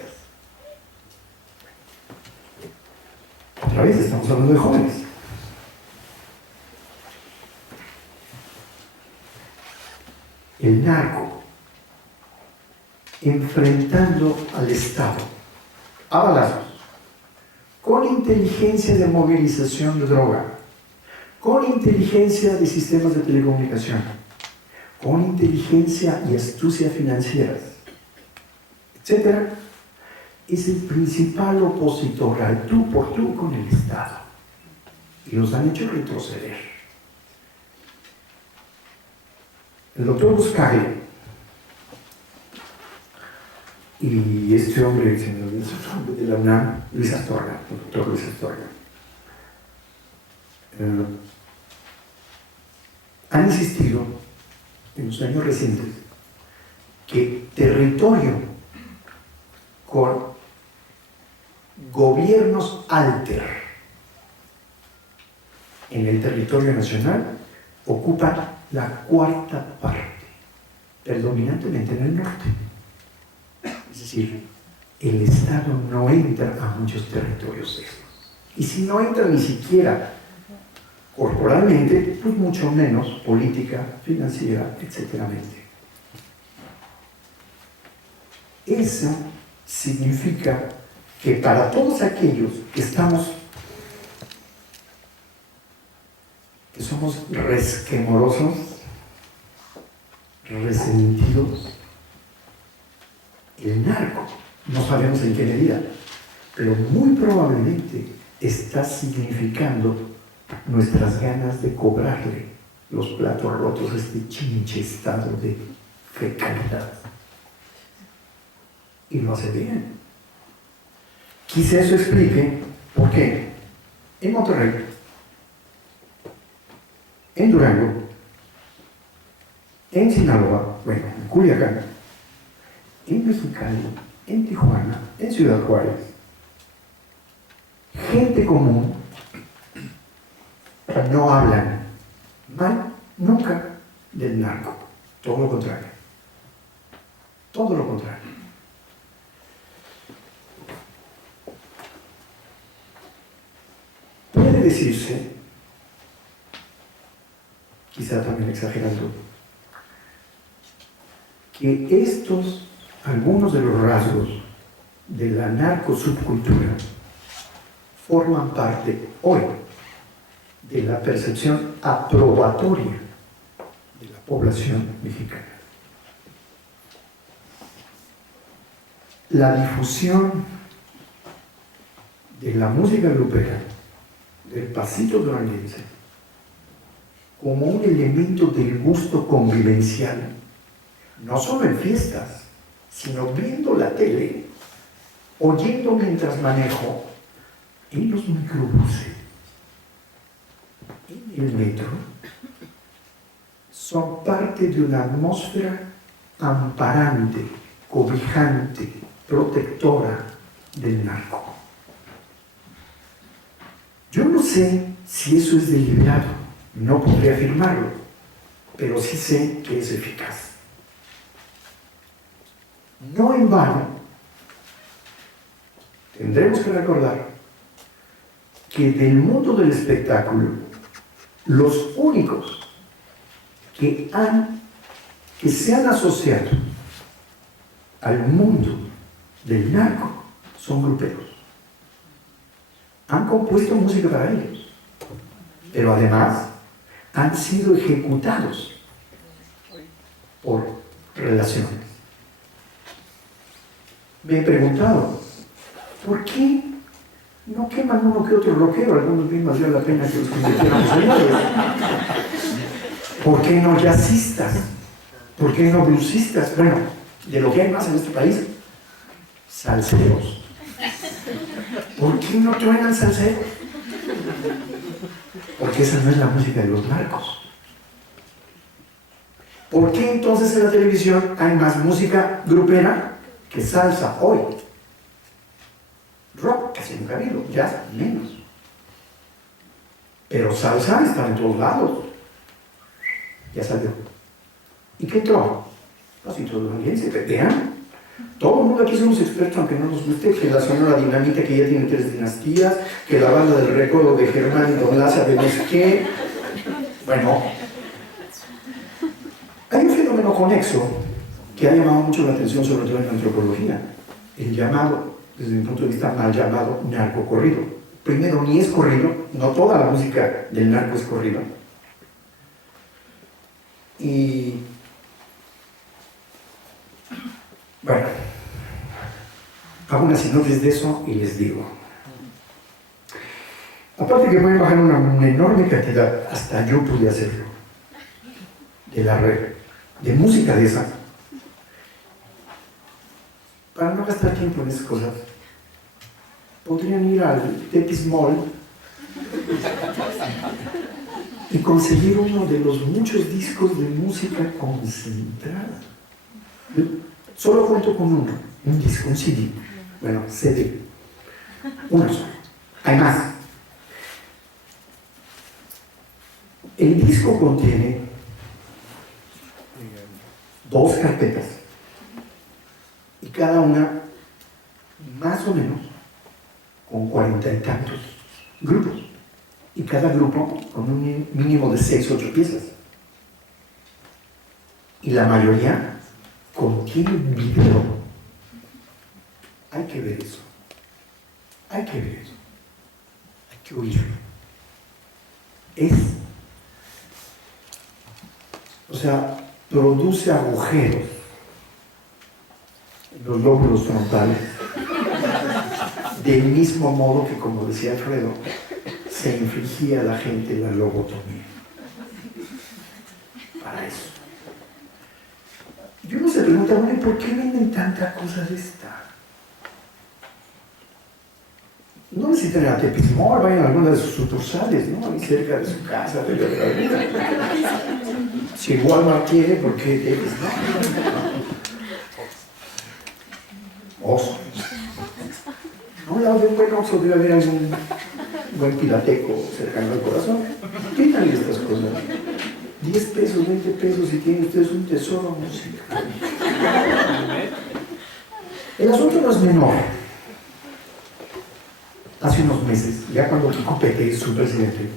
Otra vez estamos hablando de jóvenes. El narco, enfrentando al Estado a balazos, con inteligencia de movilización de droga, con inteligencia de sistemas de telecomunicación, con inteligencia y astucia financieras, etc., es el principal opositor al tú por tú con el Estado. Y los han hecho retroceder. El doctor Buscagle y este hombre, se me olvidó su nombre, de la UNAM, Luis Astorga, el doctor Luis Astorga, han insistido en los años recientes que territorio con gobiernos alter en el territorio nacional ocupa la cuarta parte, predominantemente en el norte. Es decir, el Estado no entra a muchos territorios de estos. Y si no entra ni siquiera corporalmente, pues mucho menos política, financiera, etc. Eso significa que para todos aquellos que somos resquemorosos, resentidos, el narco, no sabemos en qué medida, pero muy probablemente está significando nuestras ganas de cobrarle los platos rotos a este chinche estado de fecalidad. Y lo hace bien. Quizá eso explique por qué en Monterrey, en Durango, en Sinaloa, bueno, en Culiacán, en Mexicali, en Tijuana, en Ciudad Juárez, gente común no hablan mal nunca del narco, todo lo contrario, todo lo contrario. Puede decirse, quizá también exagerando, que algunos de los rasgos de la narcosubcultura forman parte hoy de la percepción aprobatoria de la población mexicana. La difusión de la música grupera, del pasito duranguense, como un elemento del gusto convivencial, no solo en fiestas, sino viendo la tele, oyendo mientras manejo, en los microbuses, en el metro, son parte de una atmósfera amparante, cobijante, protectora del narco. Yo no sé si eso es deliberado, no podría afirmarlo, pero sí sé que es eficaz. No en vano, tendremos que recordar que del mundo del espectáculo, los únicos que se han asociado al mundo del narco son gruperos. Han compuesto música para ellos, pero además han sido ejecutados por relaciones. Me he preguntado, ¿por qué no queman uno que otro rockero? Algunos bien valió la pena que los convirtiéramos en ellos. ¿Por qué no jazzistas? ¿Por qué no bluesistas? Bueno, de lo que hay más en este país, salseros. ¿Por qué no truenan salseros? Porque esa no es la música de los narcos. ¿Por qué entonces en la televisión hay más música grupera que salsa hoy? Rock casi nunca ha habido, jazz menos. Pero salsa está en todos lados. Ya salió. ¿Y qué entró? Pasito duranguense, vean. Todo el mundo aquí somos expertos, aunque no nos guste, que la Sonora Dinamita, que ya tiene 3 dinastías, que la banda del Recodo de Germán y Don Lázaro de no sé qué. Bueno, hay un fenómeno conexo que ha llamado mucho la atención, sobre todo en la antropología, el llamado, desde mi punto de vista, mal llamado narcocorrido. Primero, ni es corrido, no toda la música del narco es corrido. Y bueno, hago una sinopsis de eso y les digo. Aparte que pueden bajar una enorme cantidad, hasta yo pude hacerlo, de la red, de música de esa, para no gastar tiempo en esas cosas, podrían ir al Tepis Mall y conseguir uno de los muchos discos de música concentrada. Yo solo cuento con uno, un disco, un CD, bueno, CD, uno solo, hay más. El disco contiene 2 carpetas y cada una más o menos con 40 y tantos grupos, y cada grupo con un mínimo de 6 o 8 piezas, y la mayoría contiene video. Hay que ver eso, hay que ver eso, hay que oírlo. O sea, produce agujeros en los lóbulos frontales, del mismo modo que, como decía Alfredo, se infligía a la gente la lobotomía. Para eso. Y uno se pregunta, bueno, ¿por qué venden tanta cosa de esta? No necesitan a Tepis Mall, vayan a alguna de sus sucursales, ¿no? Ahí cerca de su casa, si Walmart quiere, ¿por qué Tepis no? Oso. A un lado de un buen Oxxo debe haber algún buen pirateco cercano al corazón. Quítale estas cosas. 10 pesos, 20 pesos, y tienen ustedes un tesoro musical. El asunto no es menor. Hace unos meses, ya cuando Kiko Pete, su presidente,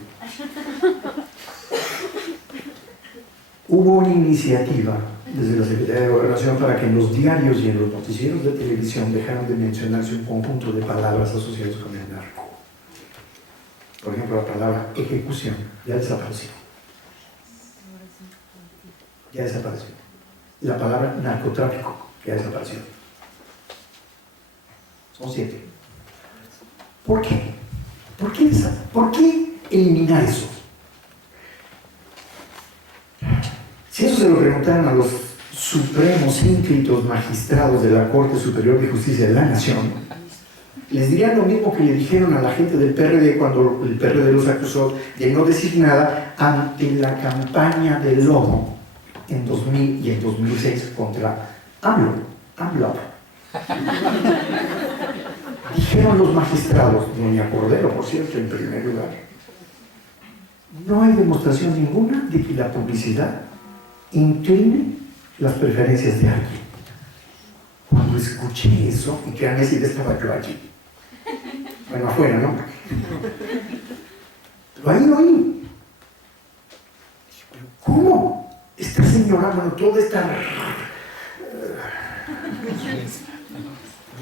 hubo una iniciativa desde la Secretaría de Gobernación para que en los diarios y en los noticieros de televisión dejaran de mencionarse un conjunto de palabras asociadas con el narco. Por ejemplo, la palabra ejecución ya desapareció. Ya desapareció. La palabra narcotráfico ya desapareció. Son 7. ¿Por qué? ¿Por qué eliminar eso? Si eso se lo preguntaran a los supremos ínclitos magistrados de la Corte Superior de Justicia de la Nación, les dirían lo mismo que le dijeron a la gente del PRD cuando el PRD los acusó de no decir nada ante la campaña del lobo en 2000 y en 2006 contra AMLO. Dijeron los magistrados, doña Cordero, por cierto, en primer lugar, no hay demostración ninguna de que la publicidad incline las preferencias de alguien. Cuando escuché eso, y que decir, estaba yo allí. Bueno, afuera, ¿no? Pero ahí lo oí. Pero ¿cómo? Esta señora, bueno, toda esta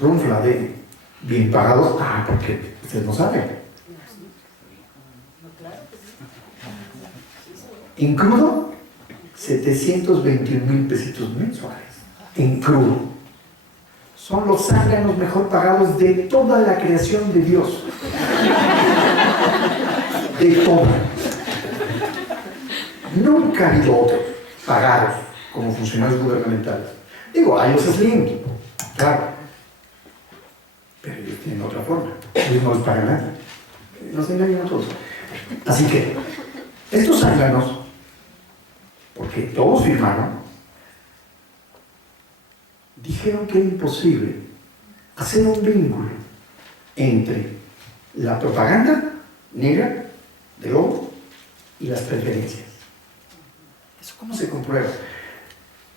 ronfla de bien pagados, porque ustedes no saben. En crudo, 721,000 pesitos mensuales. En crudo. Son los zánganos mejor pagados de toda la creación de Dios. De todo. Nunca ha habido otros pagados como funcionarios gubernamentales. Digo, hay los Slim, claro. Pero ellos tienen otra forma. Ellos no les pagan nada. Nos engañan a todos. Así que, estos zánganos, porque todos firmaron, dijeron que era imposible hacer un vínculo entre la propaganda negra de Lobo y las preferencias. ¿Eso cómo se comprueba?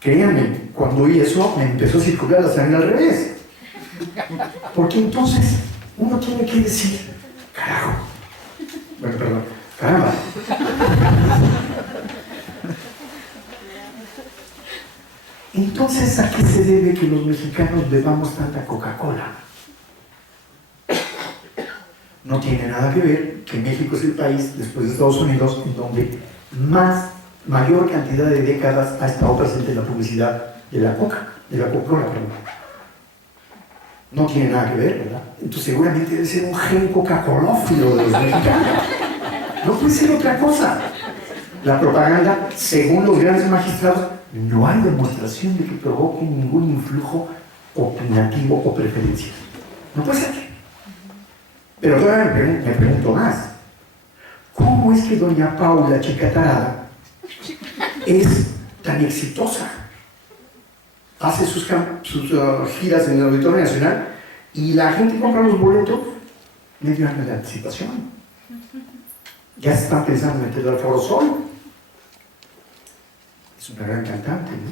Créanme, cuando oí eso me empezó a circular la sangre al revés. Porque entonces uno tiene que decir, carajo, bueno, perdón, caramba. Entonces, ¿a qué se debe que los mexicanos bebamos tanta Coca-Cola? No tiene nada que ver que México es el país, después de Estados Unidos, en donde mayor cantidad de décadas ha estado presente la publicidad de la Coca-Cola, perdón. No tiene nada que ver, ¿verdad? Entonces seguramente debe ser un gen coca-colófilo de los mexicanos. No puede ser otra cosa. La propaganda, según los grandes magistrados, no hay demostración de que provoque ningún influjo opinativo o preferencia. No puede ser. Pero todavía me pregunto más. ¿Cómo es que doña Paula Chicatarada es tan exitosa? Hace sus giras en el Auditorio Nacional y la gente compra los boletos medio año de anticipación. Ya se están pensando en meterla al Foro Sol. Es una gran cantante, ¿no?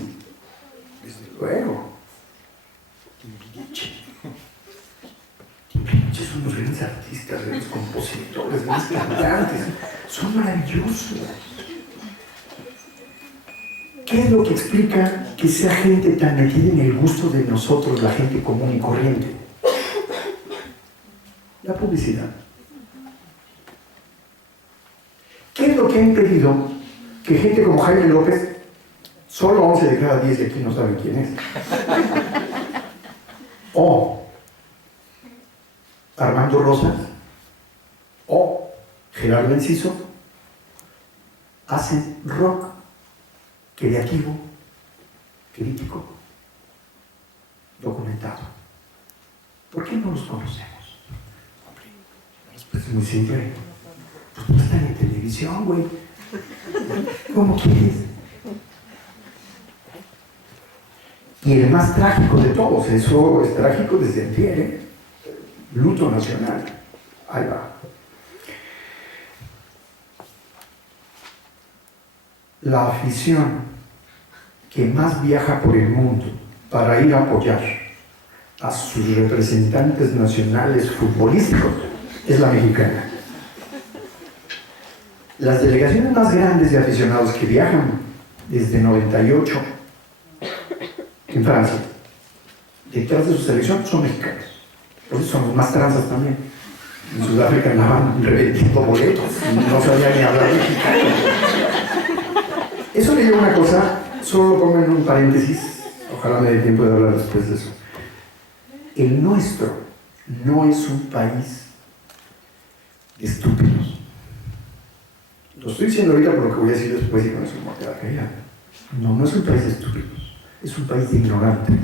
Desde luego. Timbiriche. Timbiriche son unos grandes artistas, grandes compositores, grandes cantantes. Son maravillosos. ¿Qué es lo que explica que sea gente tan metida en el gusto de nosotros, la gente común y corriente? La publicidad. ¿Qué es lo que ha impedido que gente como Jaime López, solo 11 de cada 10 de aquí no saben quién es, o Armando Rosas, o Gerardo Enciso, hacen rock creativo, crítico, documentado? ¿Por qué no los conocemos? Pues muy simple. Pues no están en televisión, güey. ¿Cómo quieres? Y el más trágico de todos, eso es trágico desde antier, ¿eh? Luto nacional. Ahí va. La afición que más viaja por el mundo para ir a apoyar a sus representantes nacionales futbolísticos es la mexicana. Las delegaciones más grandes de aficionados que viajan desde 98 en Francia, detrás de su selección, son mexicanos. Por eso son los más tranzas también. En Sudáfrica andaban revendiendo boletos y no sabían ni hablar mexicano. Eso le lleva una cosa, solo lo pongo en un paréntesis, ojalá me dé tiempo de hablar después de eso. El nuestro no es un país de estúpidos. Lo estoy diciendo ahorita por lo que voy a decir después y con eso me voy a quedar callado. No, no es un país de estúpidos, es un país de ignorantes.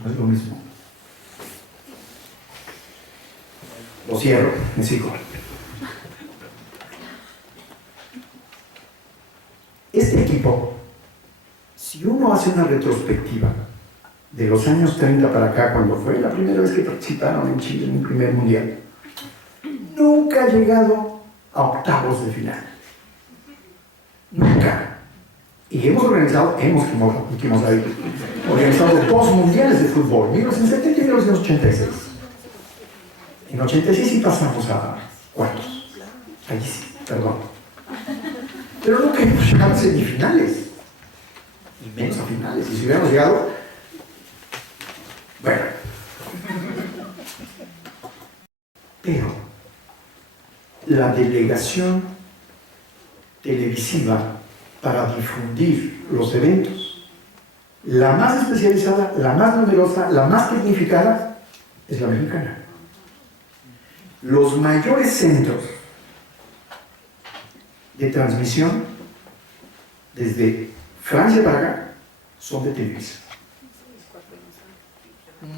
No es lo mismo. Lo cierro, me sigo. Este equipo, si uno hace una retrospectiva de los años 30 para acá, cuando fue la primera vez que participaron en Chile en un primer mundial, nunca ha llegado a octavos de final. Nunca. Y hemos organizado dos mundiales de fútbol, 1970 y 1986. En 86 sí pasamos a cuartos. Ahí sí, perdón. Pero nunca hemos llegado a semifinales. Y menos a finales. Y si hubiéramos llegado, bueno. Pero la delegación televisiva para difundir los eventos, la más especializada, la más numerosa, la más tecnificada, es la mexicana. Los mayores centros de transmisión desde Francia para acá son de Televisa.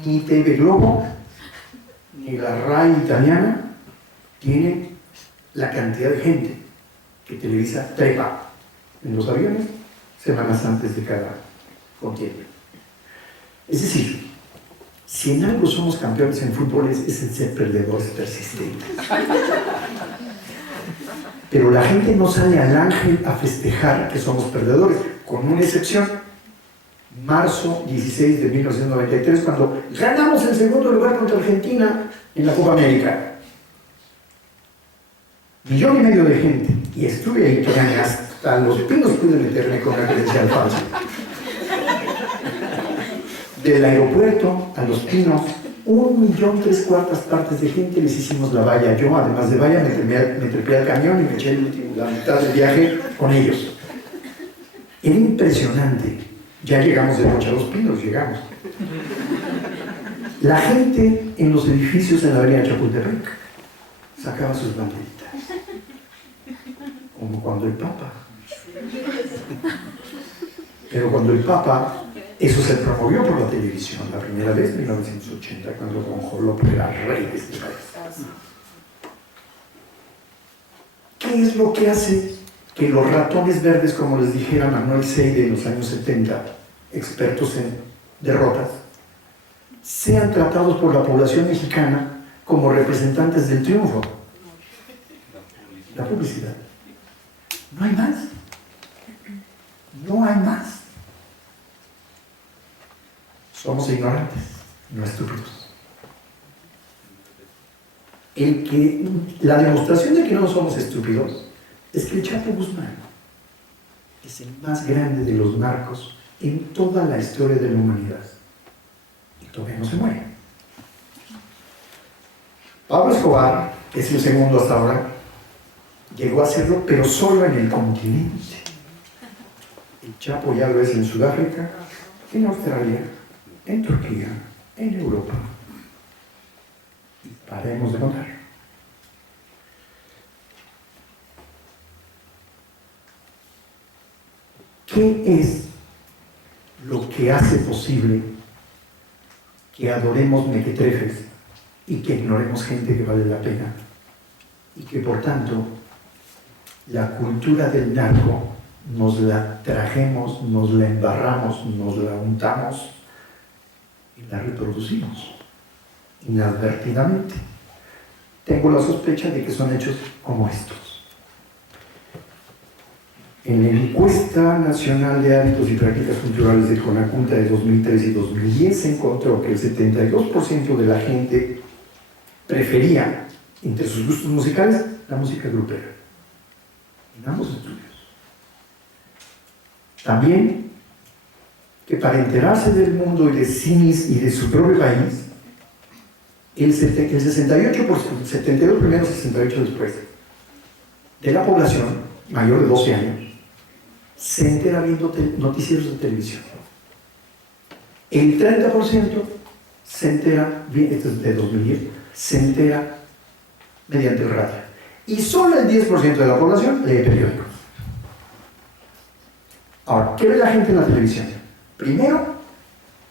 Ni TV Globo ni la RAI italiana tienen la cantidad de gente que Televisa trepa en los aviones semanas antes de cada contienda. Es decir, si en algo somos campeones en fútbol es en ser perdedores persistentes. Pero la gente no sale al Ángel a festejar que somos perdedores, con una excepción. Marzo 16 de 1993, cuando ganamos el segundo lugar contra Argentina en la Copa América. 1,5 millones de gente, y estuve ahí, que hasta Los Pinos pude meterme con la credencial falsa. Del aeropuerto a Los Pinos, 1,3/4 de gente les hicimos la valla. Yo, además de valla, me trepé al camión y me eché la mitad del viaje con ellos. Era impresionante. Ya llegamos de noche a Los Pinos, llegamos. La gente en los edificios en la avenida Chapultepec sacaba sus banderitas. Como cuando el Papa. Pero cuando el Papa, eso se promovió por la televisión, la primera vez en 1980, cuando Don Jolopo era rey de este país. ¿Qué es lo que hace que los ratones verdes, como les dijera Manuel Seide en los años 70, expertos en derrotas, sean tratados por la población mexicana como representantes del triunfo? la publicidad. No hay más. No hay más. Somos ignorantes, no estúpidos. La demostración de que no somos estúpidos es que el Chapo Guzmán es el más grande de los narcos en toda la historia de la humanidad. Y todavía no se muere. Pablo Escobar, que es el segundo hasta ahora, llegó a hacerlo, pero solo en el continente. El Chapo ya lo es en Sudáfrica, en Australia, en Turquía, en Europa. Y paremos de contar. ¿Qué es lo que hace posible que adoremos mequetrefes y que ignoremos gente que vale la pena? Y que por tanto la cultura del narco nos la trajemos, nos la embarramos, nos la untamos y la reproducimos inadvertidamente. Tengo la sospecha de que son hechos como estos. En la encuesta nacional de hábitos y prácticas culturales de Conajunta de 2003 y 2010 se encontró que el 72% de la gente prefería, entre sus gustos musicales, la música grupera. En ambos estudios. También que para enterarse del mundo y de sí mismo y de su propio país, el 68%, 72 primero, 68 después, de la población mayor de 12 años, se entera viendo noticieros de televisión. El 30% se entera, esto es de 2010, se entera mediante el radio. Y solo el 10% de la población lee periódicos. Ahora, ¿qué ve la gente en la televisión? Primero,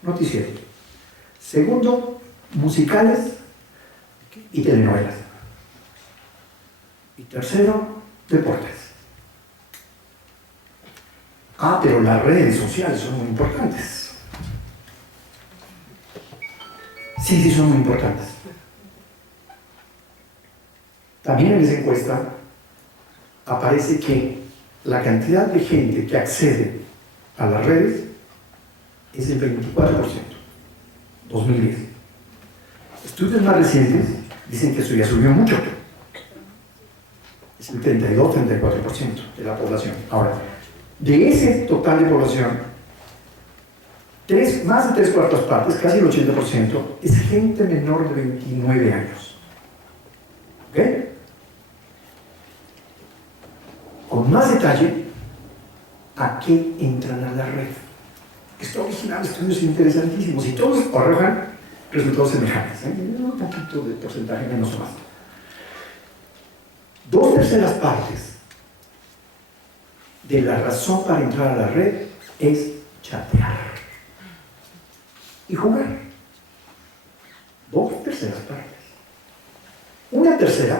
noticieros. Segundo, musicales y telenovelas. Y tercero, deportes. Pero las redes sociales son muy importantes. Sí, son muy importantes. También en esa encuesta aparece que la cantidad de gente que accede a las redes es del 24%, 2010. Estudios más recientes dicen que eso ya subió mucho. Es el 32-34% de la población. Ahora, de ese total de población, más de 3/4 partes, casi el 80%, es gente menor de 29 años. ¿Ok? Con más detalle, ¿a qué entran a la red? Está original, estudios interesantísimos y todos arrojan resultados semejantes. Un poquito de porcentaje menos o más. 2/3 partes de la razón para entrar a la red es chatear y jugar. 2/3 partes. 1/3,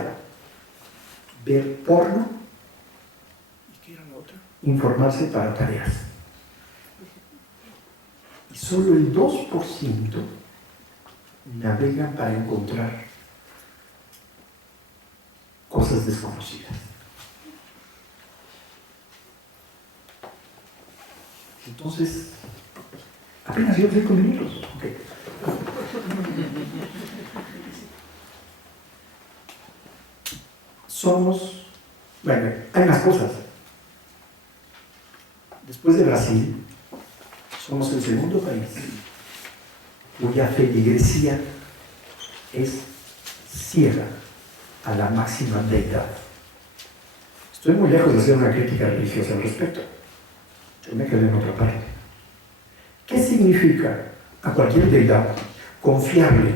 ver porno. ¿Y qué era la otra? Informarse para tareas. Y solo el 2% navegan para encontrar cosas desconocidas. Entonces, apenas llevo 5 minutos. Okay. Bueno, hay más cosas. Después de Brasil, somos el segundo país cuya feligresía es ciega a la máxima deidad. Estoy muy lejos de hacer una crítica religiosa al respecto. Yo me quedé en otra parte. ¿Qué significa a cualquier deidad confiarle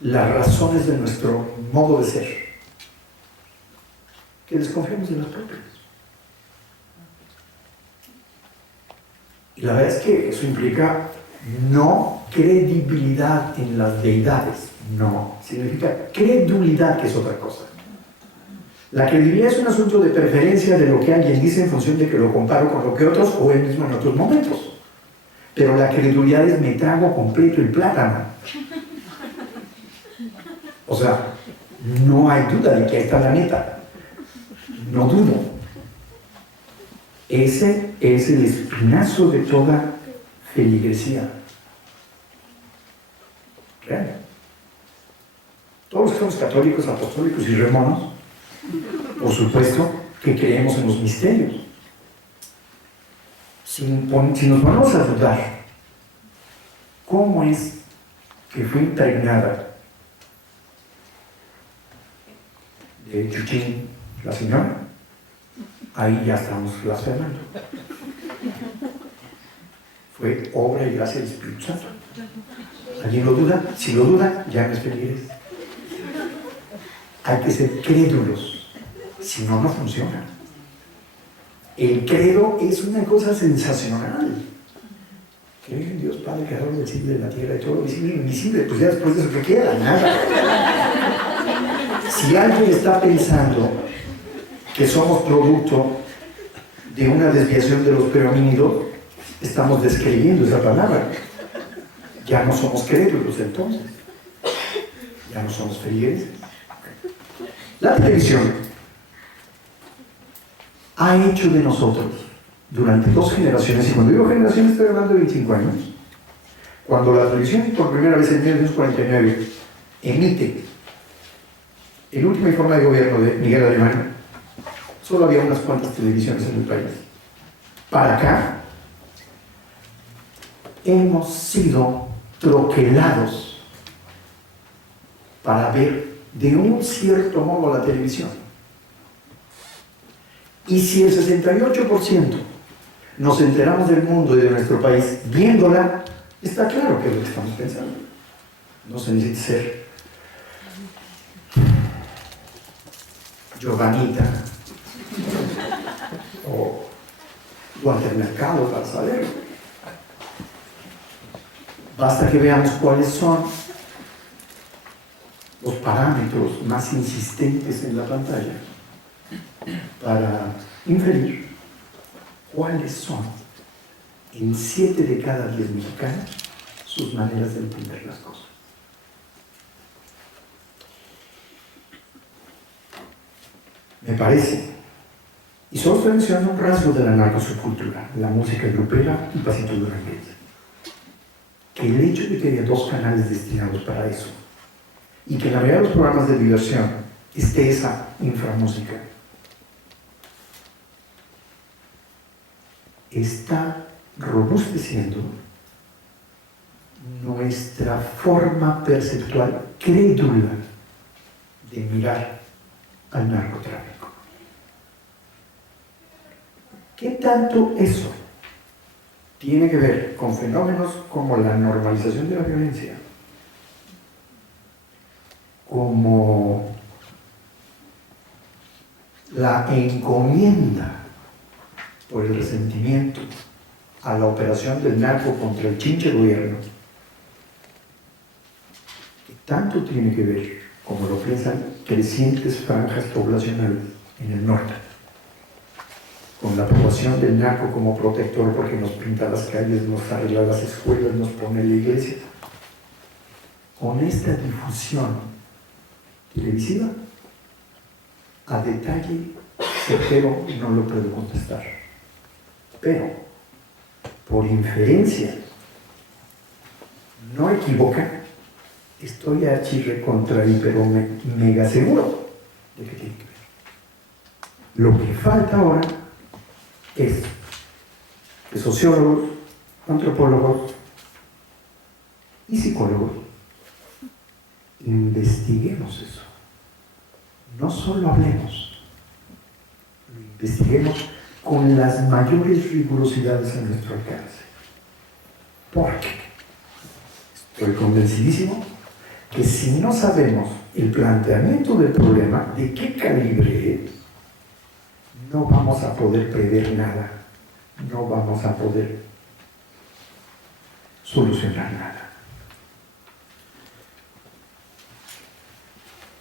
las razones de nuestro modo de ser? Que desconfiamos de las propias. Y la verdad es que eso implica no credibilidad en las deidades, no. Significa credulidad, que es otra cosa. La credibilidad es un asunto de preferencia de lo que alguien dice en función de que lo comparo con lo que otros o él mismo en otros momentos. Pero la credulidad es me trago completo el plátano. O sea, no hay duda de que ahí está la neta. No dudo. Ese es el espinazo de toda feligresía. Real. Todos los que somos católicos, apostólicos y remonos, por supuesto que creemos en los misterios. Si nos ponemos a dudar, ¿cómo es que fue impregnada de Chuchín la señora? Ahí ya estamos blasfemando. Fue obra y gracia del Espíritu Santo. ¿Alguien lo duda? Si lo duda, ya no es feliz. Hay que ser crédulos, si no, no funciona. El credo es una cosa sensacional. Creo en Dios Padre, creador del cielo y de la tierra, y todo lo visible y invisible. Pues ya después de eso, ¿qué queda? Nada. Si alguien está pensando que somos producto de una desviación de los prehomínidos, estamos descreyendo esa palabra. Ya no somos crédulos entonces. Ya no somos feligreses. La televisión ha hecho de nosotros, durante 2 generaciones, y cuando digo generaciones estoy hablando de 25 años, cuando la televisión por primera vez en 1949 emite el último informe de gobierno de Miguel Alemán, solo había unas cuantas televisiones en el país. Para acá, hemos sido troquelados para ver de un cierto modo la televisión. Y si el 68% nos enteramos del mundo y de nuestro país viéndola, está claro que es lo que estamos pensando. No se necesita ser Giovanita o Walter Mercado para saberlo. Basta que veamos cuáles son los parámetros más insistentes en la pantalla para inferir cuáles son, en 7 de cada 10 mexicanos, sus maneras de entender las cosas. Me parece, y solo estoy mencionando un rasgo de la narcosubcultura, la música grupera y pasito duranguense, que el hecho de que haya 2 canales destinados para eso, y que en la mayoría de los programas de diversión esté esa inframúsica, está robusteciendo nuestra forma perceptual crédula de mirar al narcotráfico. ¿Qué tanto eso tiene que ver con fenómenos como la normalización de la violencia, como la encomienda por el resentimiento a la operación del narco contra el chinche gobierno, que tanto tiene que ver, como lo piensan crecientes franjas poblacionales en el norte, con la aprobación del narco como protector porque nos pinta las calles, nos arregla las escuelas, nos pone la iglesia? Con esta difusión televisiva, a detalle certero no lo puedo contestar, pero por inferencia no equivoca, estoy archirrecontra pero mega seguro de que tiene que ver. Lo que falta ahora es que sociólogos, antropólogos y psicólogos investiguemos eso. No solo hablemos, lo investiguemos con las mayores rigurosidades a nuestro alcance. Porque estoy convencidísimo que si no sabemos el planteamiento del problema, de qué calibre es, no vamos a poder prever nada, no vamos a poder solucionar nada.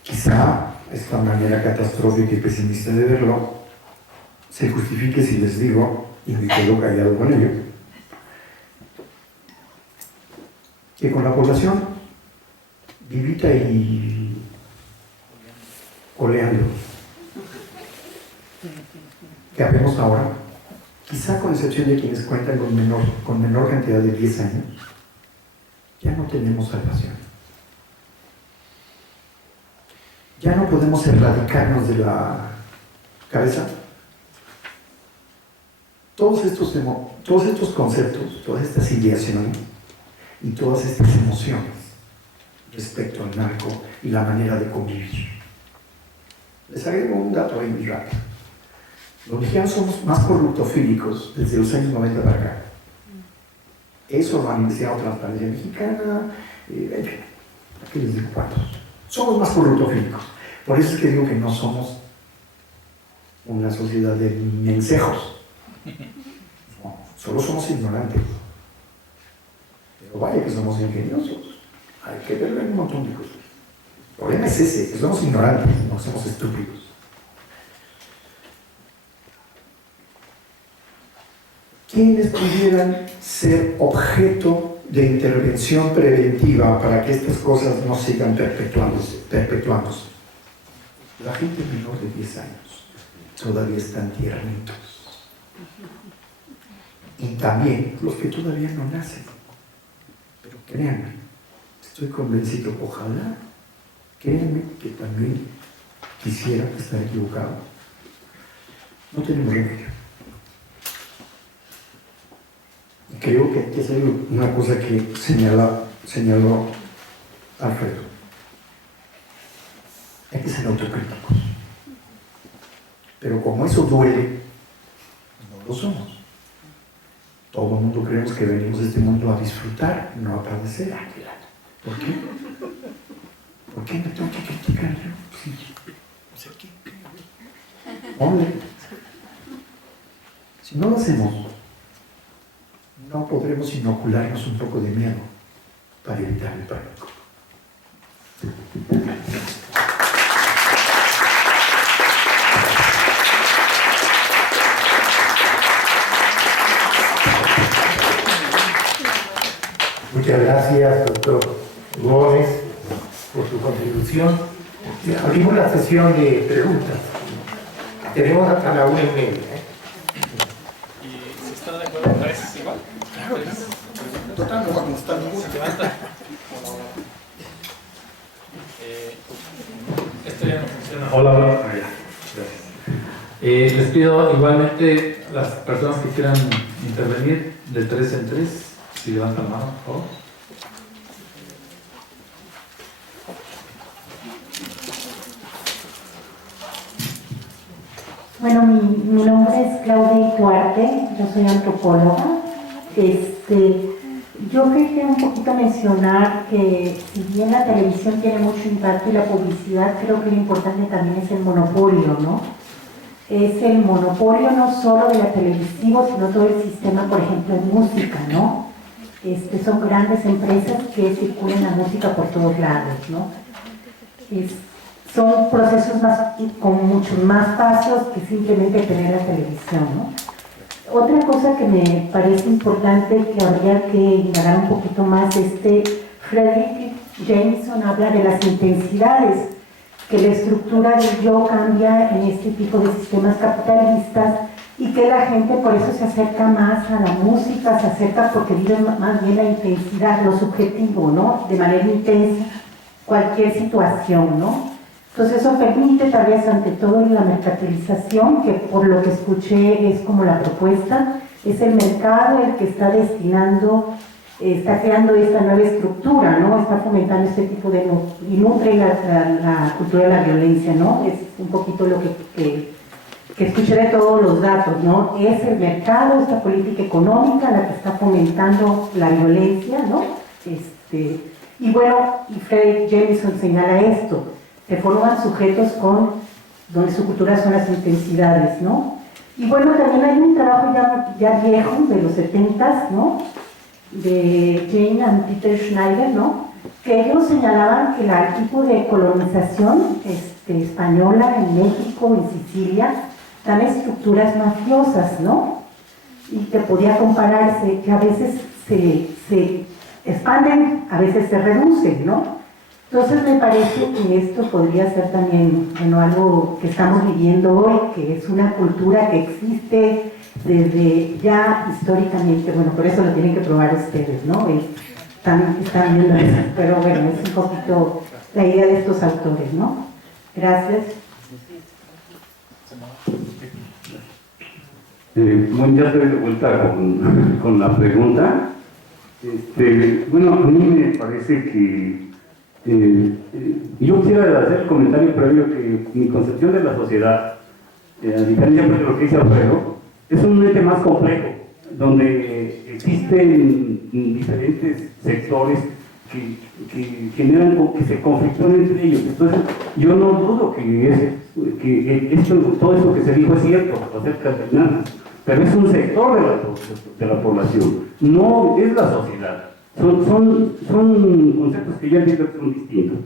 Quizá esta manera catastrófica y pesimista de verlo se justifique si les digo, y me quedo callado con ello, que con la población vivita y oleando, que habemos ahora, quizá con excepción de quienes cuentan con menor cantidad de 10 años, ya no tenemos salvación. Ya no podemos erradicarnos de la cabeza todos estos conceptos, todas estas ideaciones y todas estas emociones respecto al narco y la manera de convivir. Les agrego un dato ahí muy rápido. Los mexicanos somos más corruptofílicos desde los años 90 para acá. Eso lo han iniciado Transparencia Mexicana, en fin, aquí les digo cuántos. Somos más corruptofílicos. Por eso es que digo que no somos una sociedad de mensejos. No, solo somos ignorantes. Pero vaya que somos ingeniosos. Hay que verlo en un montón de cosas. El problema es ese, que somos ignorantes, no somos estúpidos. ¿Quiénes pudieran ser objeto de intervención preventiva para que estas cosas no sigan perpetuándose? La gente menor de 10 años todavía están tiernitos. Y también los que todavía no nacen. Pero créanme, estoy convencido, ojalá, créanme que también quisiera estar equivocado. No tenemos remedio. Y creo que esa es una cosa que señaló Alfredo. Hay que ser autocríticos. Pero como eso duele, no lo somos. Todo el mundo creemos que venimos de este mundo a disfrutar, no a padecer. ¿Por qué? ¿Por qué me tengo que criticar yo? Sí, no sé qué. Hombre, si no lo hacemos, no podremos inocularnos un poco de miedo para evitar el pánico. Muchas gracias, doctor Gómez, por su contribución. Abrimos la sesión de preguntas. Tenemos hasta la 1:30. ¿Y si están de acuerdo, parece igual? Claro. Total, no va a contestar ninguna. Esto ya no funciona. Hola. Les pido igualmente a las personas que quieran intervenir de 3 en 3, si levantan la mano, por favor. Bueno, mi nombre es Claudia Duarte, yo soy antropóloga. Yo quería un poquito mencionar que si bien la televisión tiene mucho impacto y la publicidad, creo que lo importante también es el monopolio, ¿no? Es el monopolio no solo de la televisión, sino todo el sistema, por ejemplo, en música, ¿no? Son grandes empresas que circulan la música por todos lados, ¿no? Son procesos con muchos más pasos que simplemente tener la televisión, ¿no? Otra cosa que me parece importante que habría que indagar un poquito más, Frederick Jameson habla de las intensidades, que la estructura del yo cambia en este tipo de sistemas capitalistas y que la gente por eso se acerca más a la música, se acerca porque vive más bien la intensidad, lo subjetivo, ¿no? De manera intensa, cualquier situación, ¿no? Entonces eso permite tal vez ante todo la mercantilización, que por lo que escuché es como la propuesta, es el mercado el que está destinando, está creando esta nueva estructura, ¿no? Está fomentando este tipo de, y nutre la cultura de la violencia, ¿no? Es un poquito lo que escuché de todos los datos, ¿no? Es el mercado, esta política económica la que está fomentando la violencia, ¿no? Y bueno, y Frederick Jameson señala esto, se forman sujetos donde su cultura son las intensidades, ¿no? Y bueno, también hay un trabajo ya viejo, de los 70s, ¿no? De Jane and Peter Schneider, ¿no? Que ellos señalaban que el tipo de colonización española en México, en Sicilia, dan estructuras mafiosas, ¿no? Y que podía compararse, que a veces se expanden, a veces se reducen, ¿no? Entonces me parece que esto podría ser también, bueno, algo que estamos viviendo hoy, que es una cultura que existe desde ya históricamente, bueno, por eso lo tienen que probar ustedes, ¿no? Están viendo eso, pero bueno, es un poquito la idea de estos autores, ¿no? Gracias. Bueno, ya estoy de vuelta con la pregunta. Bueno, a mí me parece que yo quisiera hacer el comentario previo que mi concepción de la sociedad, a diferencia de lo que dice Alfredo, es un ente más complejo, donde existen diferentes sectores que generan, que se conflictúan entre ellos. Entonces, yo no dudo que todo esto que se dijo es cierto acerca de Hernández, pero es un sector de la población, no es la sociedad. Son conceptos que yo entiendo que son distintos.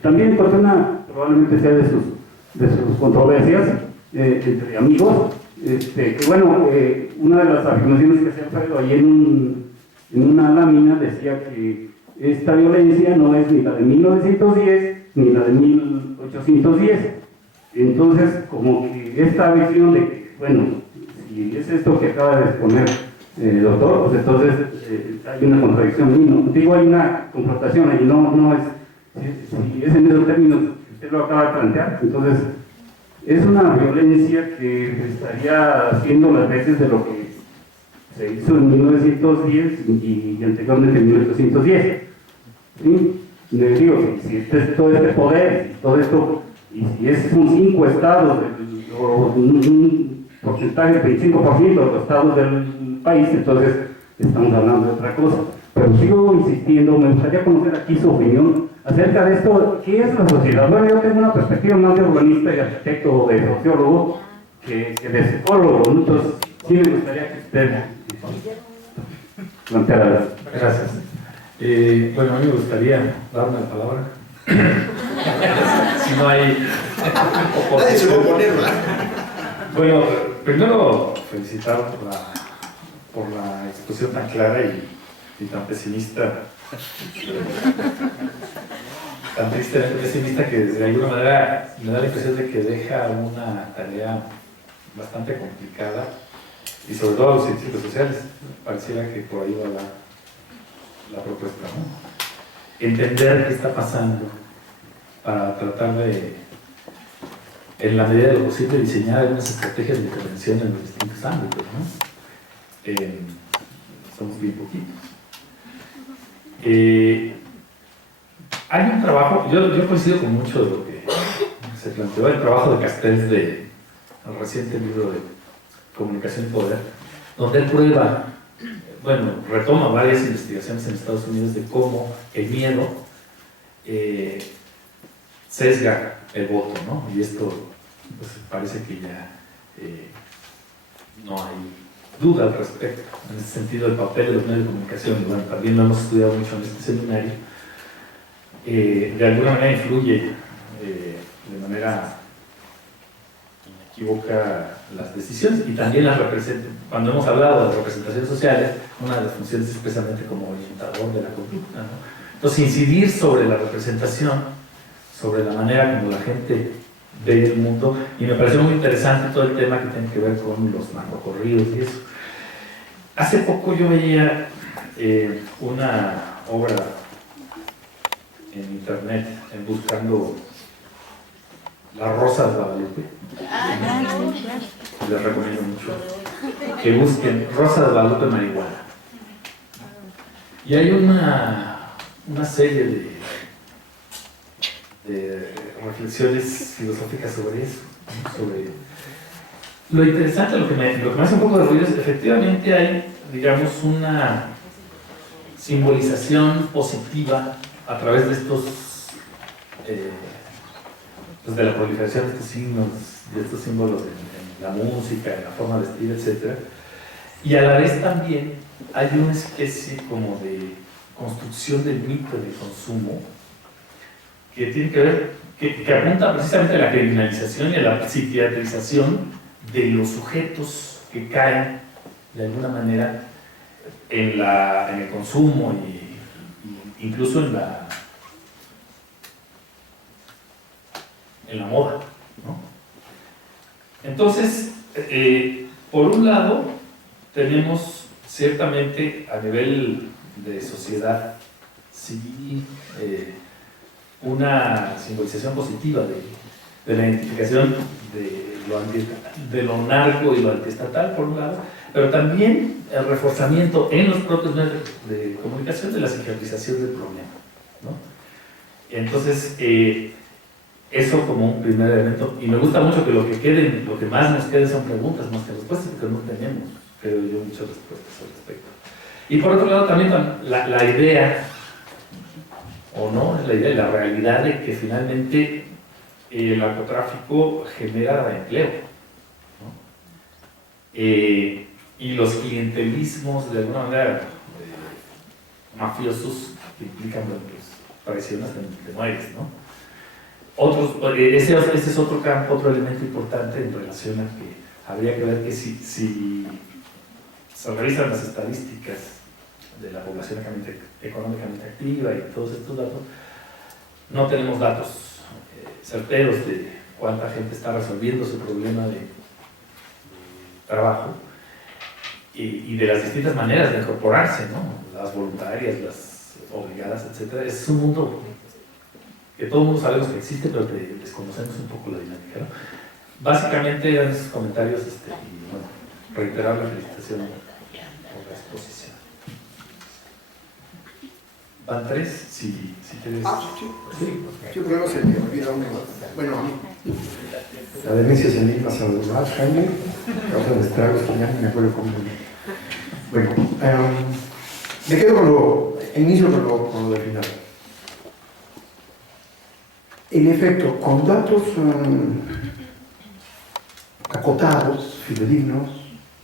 También probablemente sea de sus controversias entre amigos, que bueno, una de las afirmaciones que hacía Alfredo ahí en una lámina decía que esta violencia no es ni la de 1910 ni la de 1810. Entonces, como que esta visión de que, bueno, si es esto que acaba de exponer el doctor, pues entonces hay una contradicción, digo, hay una confrontación ahí, no es, si es en esos términos que usted lo acaba de plantear, entonces es una violencia que estaría haciendo las veces de lo que se hizo en 1910 y anteriormente en 1810. ¿Sí? Le digo, si todo este poder, todo esto, y si es un 5 estados, o un porcentaje del 25% de los estados del país, entonces estamos hablando de otra cosa. Pero sigo insistiendo, me gustaría conocer aquí su opinión acerca de esto. ¿Qué es la sociedad? Bueno, yo tengo una perspectiva más de urbanista y arquitecto, de sociólogo, que de psicólogo, ¿no? Entonces sí me gustaría que usted planteara. Gracias. Bueno, a mí me gustaría darme la palabra. Si no hay oposición. Bueno, primero felicitar por la exposición tan clara y tan pesimista, tan tristemente pesimista, que de alguna manera me da la impresión de que deja una tarea bastante complicada, y sobre todo a los científicos sociales. Pareciera que por ahí va la propuesta, ¿no? Entender qué está pasando para tratar de, en la medida de lo posible, diseñar algunas estrategias de intervención en los distintos ámbitos, ¿no? Somos bien poquitos. Hay un trabajo, yo coincido con mucho de lo que se planteó, el trabajo de Castells el reciente libro de Comunicación y Poder, donde él prueba, bueno, retoma varias investigaciones en Estados Unidos de cómo el miedo sesga el voto, ¿no? Y esto, pues, parece que ya no hay duda al respecto. En ese sentido, el papel de los medios de comunicación, bueno, también lo hemos estudiado mucho en este seminario, de alguna manera influye de manera inequívoca las decisiones, y también las cuando hemos hablado de representaciones sociales, una de las funciones es precisamente como orientador de la conducta, ¿no? Entonces, incidir sobre la representación, sobre la manera como la gente ve el mundo, y me pareció muy interesante todo el tema que tiene que ver con los narcocorridos y eso. Hace poco yo veía una obra en internet, buscando La Rosa de Guadalupe. Les recomiendo mucho que busquen Rosa de Guadalupe Marihuana. Y hay una serie de reflexiones filosóficas sobre eso, ¿no? Sobre lo interesante, lo que me hace un poco de ruido es que efectivamente hay, digamos, una simbolización positiva a través de estos, pues de la proliferación de estos signos, de estos símbolos en la música, en la forma de vestir, etc. Y a la vez también hay una especie como de construcción del mito de consumo que tiene que ver, que apunta precisamente a la criminalización y a la psiquiatrización de los sujetos que caen de alguna manera en el consumo y incluso en en la moda, ¿no? Entonces, por un lado, tenemos ciertamente a nivel de sociedad, sí, una simbolización positiva de la identificación de lo narco y lo antiestatal, por un lado, pero también el reforzamiento en los propios medios de comunicación de la psiquiatrización del problema, ¿no? Entonces, eso como un primer elemento, y me gusta mucho que lo que más nos quede son preguntas más que respuestas, porque no tenemos, creo yo, muchas respuestas al respecto. Y por otro lado también la idea, o no, es la idea, la realidad de que finalmente el narcotráfico genera empleo, ¿no? Y los clientelismos de alguna manera mafiosos que implican pues, traiciones de mueres, ¿no? Ese es otro campo, otro elemento importante en relación a que habría que ver que si se revisan las estadísticas de la población económicamente activa y todos estos datos, no tenemos datos certeros de cuánta gente está resolviendo su problema de trabajo y de las distintas maneras de incorporarse, ¿no? Las voluntarias, las obligadas, etc. Es un mundo que todo el mundo sabemos que existe, pero que desconocemos un poco la dinámica, ¿no? Básicamente eran esos comentarios y bueno, reiterar la felicitación por la exposición. Van tres, si quieres. Sí, yo creo que se me olvida uno. Bueno, la demencia se me pasa a los más, Jaime, causa de estragos que ya no me acuerdo cómo. Bueno, me quedo inicio con lo del final. En efecto, con datos acotados, fidedignos,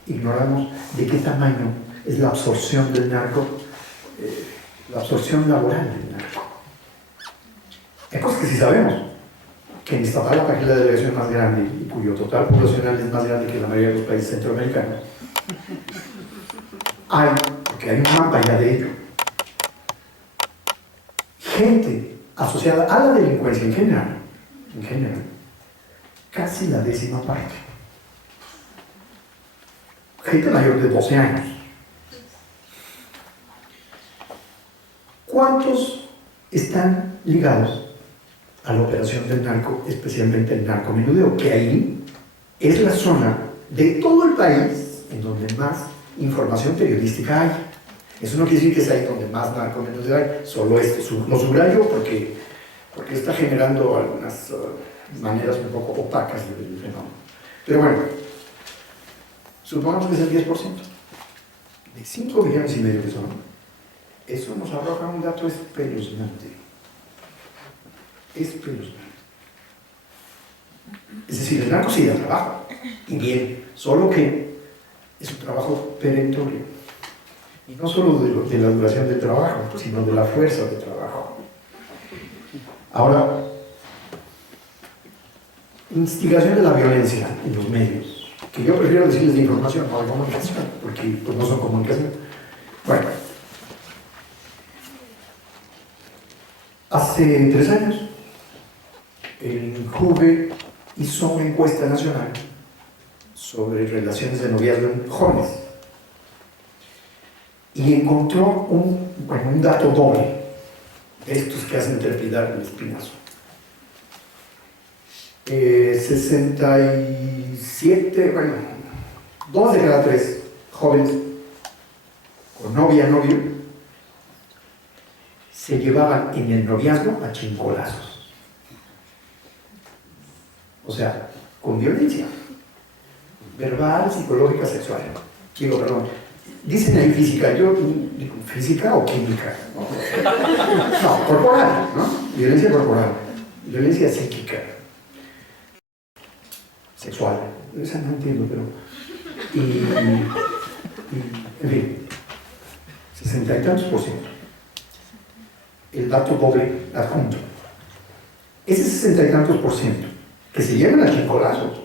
ignoramos de qué tamaño es la absorción del narco, la absorción laboral del narco. Hay cosas que sí sabemos, que en Iztapalapa, que es la delegación más grande y cuyo total poblacional es más grande que la mayoría de los países centroamericanos, porque hay un mapa ya de ello, gente asociada a la delincuencia en general, casi la 10ª parte. Gente mayor de 12 años. ¿Cuántos están ligados a la operación del narco, especialmente el narcomenudeo? Que ahí es la zona de todo el país en donde más información periodística hay. Eso no quiere decir que es ahí donde más narcomenudeo hay, solo esto. Lo subrayo porque está generando algunas maneras un poco opacas del fenómeno. Pero bueno, supongamos que es el 10%. De 5 millones y medio que son, eso nos arroja un dato espeluznante. Espeluznante. Es decir, el narco sí da trabajo, y bien, solo que es un trabajo perentorio. Y no solo de la duración del trabajo, sino de la fuerza de trabajo. Ahora, instigación de la violencia en los medios, que yo prefiero decirles de información, no de comunicación, porque pues, no son comunicación. Bueno, hace 3 años, el JUVE hizo una encuesta nacional sobre relaciones de noviazgo en jóvenes y encontró un dato doble, estos que hacen trepidar el espinazo. 67, bueno, 2 de cada 3 jóvenes con novio se llevaban en el noviazgo a chincolazos. O sea, con violencia verbal, psicológica, sexual. Perdón. Dicen ahí física, yo digo, ¿física o química? No, corporal, ¿no? Violencia corporal, violencia psíquica, sexual, esa no entiendo, pero... en fin, 60 y tantos %. El dato doble adjunto. Ese 60 y tantos % que se llevan a chincolazos,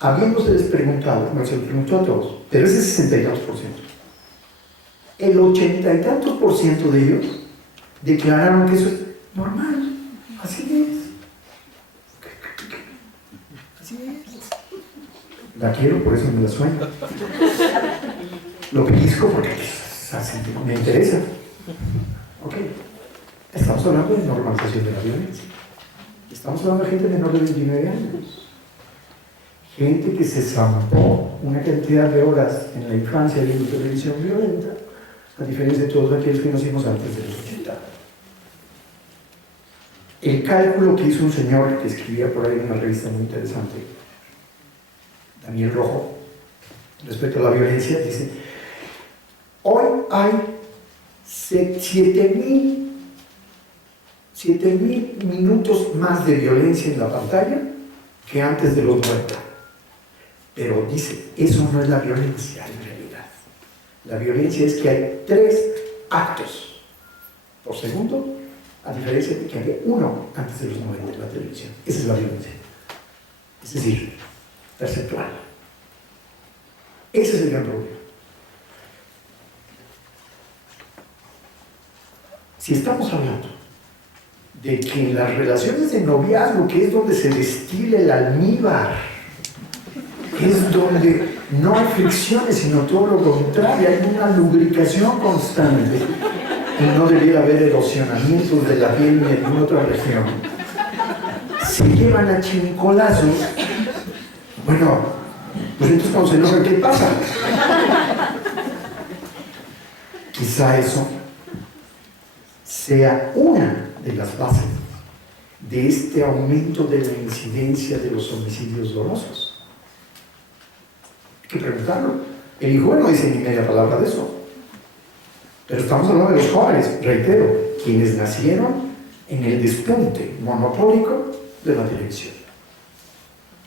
habiéndoseles preguntado, no se lo preguntó a todos, pero ese 60 y tantos %, el 80 y tantos % de ellos declararon que eso es normal, así es. La quiero, por eso me la sueño. Lo pellizco porque pues, así me interesa. Ok. Estamos hablando de normalización de la violencia. Estamos hablando de gente menor de 29 años. Gente que se zampó una cantidad de horas en la infancia viendo televisión violenta, a diferencia de todos aquellos que nacimos antes de los 80. El cálculo que hizo un señor que escribía por ahí en una revista muy interesante, Daniel Rojo, respecto a la violencia, dice: hoy hay 7.000 minutos más de violencia en la pantalla que antes de los 90. Pero dice, eso no es la violencia en realidad. La violencia es que hay 3 actos por segundo, a diferencia de que había 1 antes de los 90 en la televisión. Esa es la violencia. Es decir, perceptual. Ese es el gran problema. Si estamos hablando de que en las relaciones de noviazgo, que es donde se destila el almíbar, es donde no hay fricciones, sino todo lo contrario, hay una lubricación constante y no debiera haber erosionamientos de la piel ni en ninguna otra región, se llevan a chincolazos. Bueno, pues entonces cuando se enojan, ¿qué pasa? Quizá eso sea una de las bases de este aumento de la incidencia de los homicidios dolosos. Hay que preguntarlo. El hijo no dice ni media palabra de eso. Pero estamos hablando de los jóvenes, reitero, quienes nacieron en el despunte monopólico de la televisión.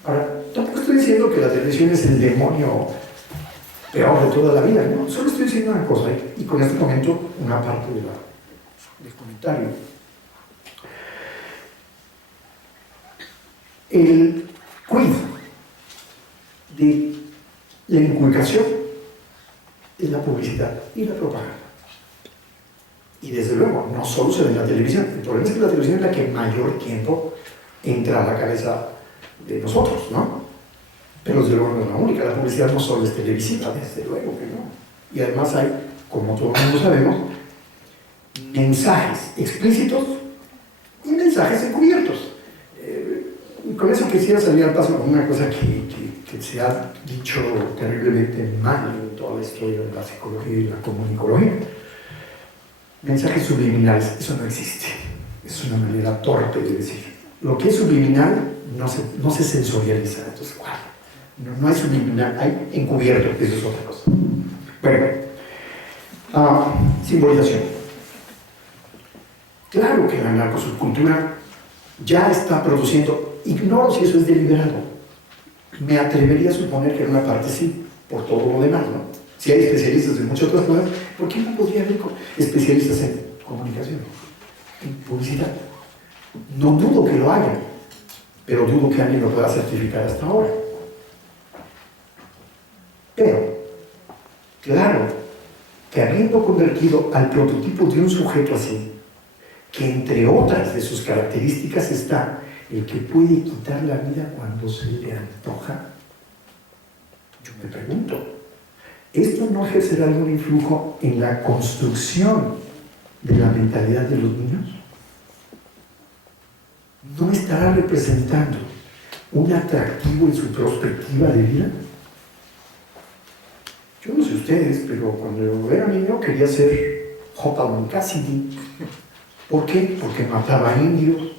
Ahora, tampoco estoy diciendo que la televisión es el demonio peor de toda la vida, ¿no? Solo estoy diciendo una cosa, y con esto comento una parte del comentario. El cuidado de la inculcación es la publicidad y la propaganda. Y desde luego, no solo se ve en la televisión. El problema es que la televisión es la que mayor tiempo entra a la cabeza de nosotros, ¿no? Pero desde luego no es la única. La publicidad no solo es televisiva, desde luego que no. Y además hay, como todo el mundo sabemos, mensajes explícitos y mensajes encubiertos. Y con eso quisiera salir al paso con una cosa que se ha dicho terriblemente mal en toda la historia de la psicología y la comunicología. Mensajes subliminales, eso no existe. Es una manera torpe de decir. Lo que es subliminal no se sensorializa. Entonces, ¿cuál? No hay subliminal, hay encubierto, eso es otra cosa. Bueno, simbolización. Claro que la narcosubcultura ya está produciendo, ignoro si eso es deliberado. Me atrevería a suponer que en una parte sí, por todo lo demás, ¿no? Si hay especialistas en muchas otras cosas, ¿por qué no podría haber especialistas en comunicación, en publicidad? No dudo que lo haya, pero dudo que alguien lo pueda certificar hasta ahora. Pero, claro, que habiendo convertido al prototipo de un sujeto así, que entre otras de sus características está el que puede quitar la vida cuando se le antoja, yo me pregunto, ¿esto no ejercerá algún influjo en la construcción de la mentalidad de los niños? ¿No estará representando un atractivo en su perspectiva de vida? Yo no sé ustedes, pero cuando yo era niño quería ser Hopalong Cassidy. ¿Por qué? Porque mataba indios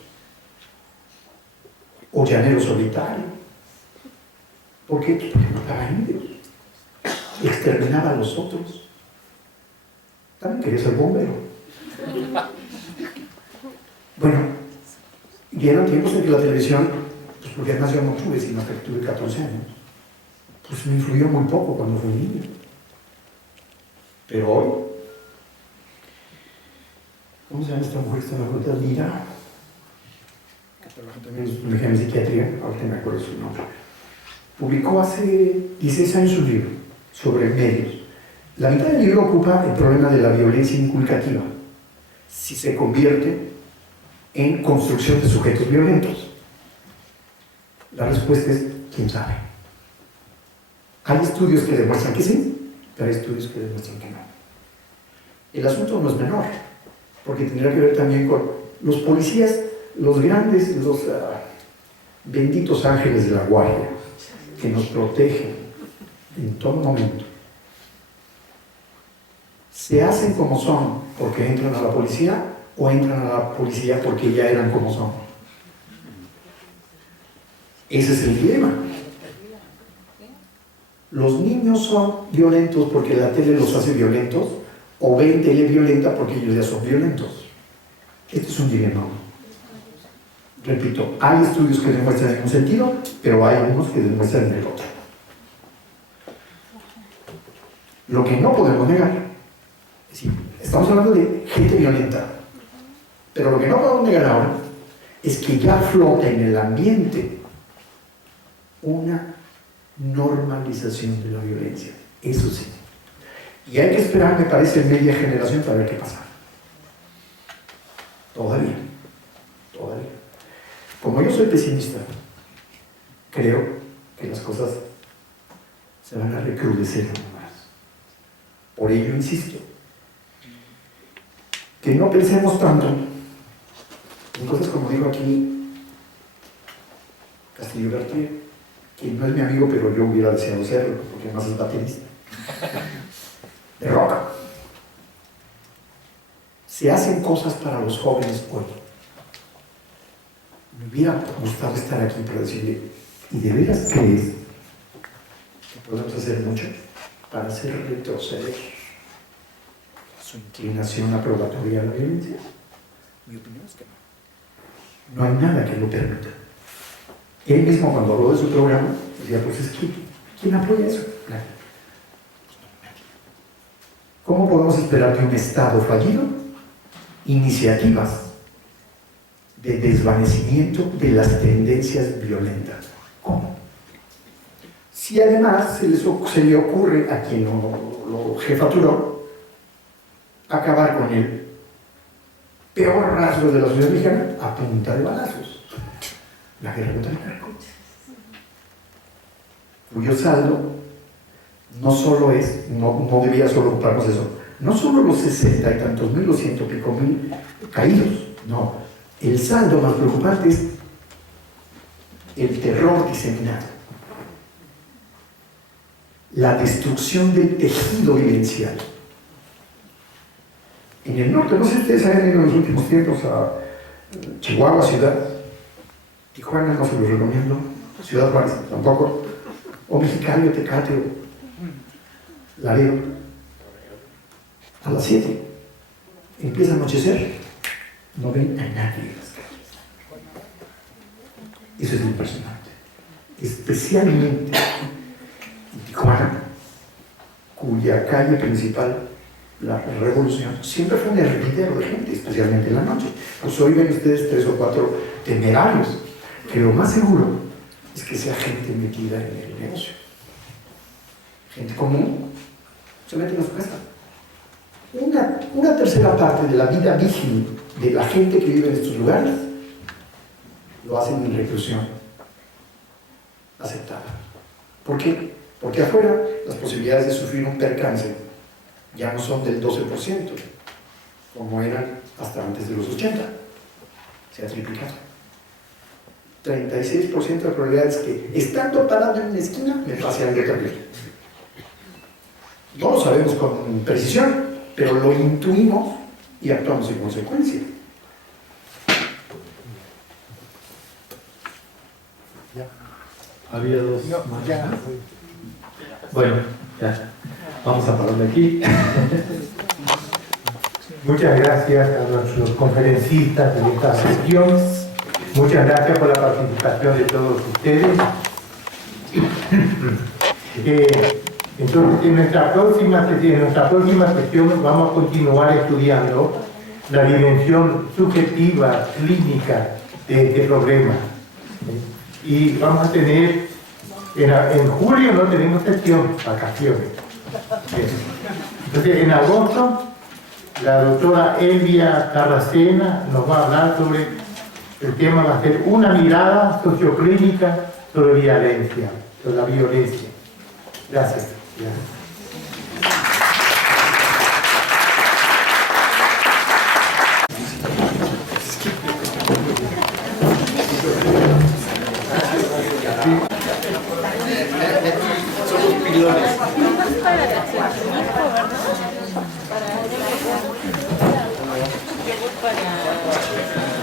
o llanero solitario. ¿Por qué? Porque mataba indios y exterminaba a los otros. También quería ser bombero. Bueno, y eran tiempos en que la televisión, pues porque además yo no tuve, sino que tuve 14 años, pues me influyó muy poco cuando fui niño. Pero hoy, ¿cómo se llama esta mujer? Esta facultad Lira, que trabaja también en psiquiatría, ahorita me acuerdo su nombre. Publicó hace 16 años un libro sobre medios. La mitad del libro ocupa el problema de la violencia inculcativa, si se convierte en construcción de sujetos violentos. La respuesta es, ¿quién sabe? Hay estudios que demuestran que sí, pero hay estudios que demuestran que no. El asunto no es menor, porque tendrá que ver también con los policías, los grandes, los benditos ángeles de la guardia, que nos protegen en todo momento. ¿Se hacen como son porque entran a la policía o entran a la policía porque ya eran como son? Ese es el dilema. ¿Los niños son violentos porque la tele los hace violentos o ven tele violenta porque ellos ya son violentos? Este es un dilema. Repito, hay estudios que demuestran en un sentido, pero hay unos que demuestran en el otro. Lo que no podemos negar, es decir, estamos hablando de gente violenta, pero lo que no podemos negar ahora es que ya flota en el ambiente una normalización de la violencia. Eso sí. Y hay que esperar, me parece, media generación para ver qué pasa. Todavía. Como yo soy pesimista, creo que las cosas se van a recrudecer más. Por ello insisto, que no pensemos tanto en cosas como digo aquí Castillo García, que no es mi amigo, pero yo hubiera deseado serlo, porque además es baterista de rock. Se hacen cosas para los jóvenes hoy. Me hubiera gustado estar aquí para decirle, ¿y de veras crees que podemos hacer mucho para hacer retroceder su inclinación aprobatoria a la violencia? Mi opinión es que no. No hay nada que lo permita. Él mismo, cuando habló de su programa, decía, pues es que, ¿quién apoya eso? Nadie. ¿Cómo podemos esperar de un Estado fallido iniciativas de desvanecimiento de las tendencias violentas? ¿Cómo? Si además se le ocurre a quien lo jefaturó acabar con el peor rasgo de la sociedad mexicana a punta de balazos, la guerra contra el narco, cuyo saldo no solo es, no debía solo ocuparnos de eso, no solo los 60 y tantos mil, los 100 y pico mil caídos, no, el saldo más preocupante es el terror diseminado, la destrucción del tejido vivencial. En el norte, no sé si ustedes han ido en los últimos tiempos a Chihuahua, ciudad, Tijuana no se los recomiendo, Ciudad Juárez tampoco, o Mexicali, o Tecate, o Laredo. A las 7 empieza a anochecer, no ven a nadie en las calles. Eso es impresionante. Especialmente en Tijuana, cuya calle principal, la Revolución, siempre fue un hervidero de gente, especialmente en la noche. Pues hoy ven ustedes 3 o 4 temerarios, que lo más seguro es que sea gente metida en el negocio. Gente común se mete en su casa. Una tercera parte de la vida vigil de la gente que vive en estos lugares lo hacen en reclusión aceptada. ¿Por qué? Porque afuera las posibilidades de sufrir un percance ya no son del 12%, como eran hasta antes de los 80. Se ha triplicado. 36% de probabilidades que, estando parado en una esquina, me pase algo terrible. No lo sabemos con precisión, pero lo intuimos y actuamos en consecuencia. Había dos. Bueno, ya. Vamos a pararle aquí. Muchas gracias a nuestros conferencistas de esta sesión. Muchas gracias por la participación de todos ustedes. Entonces, en nuestra próxima sesión vamos a continuar estudiando la dimensión subjetiva, clínica de este problema. Y vamos a tener, en julio no tenemos sesión, vacaciones. Entonces, en agosto, la doctora Elvia Carracena nos va a hablar sobre, el tema va a ser una mirada socioclínica sobre violencia, sobre la violencia. Gracias. Gracias. Para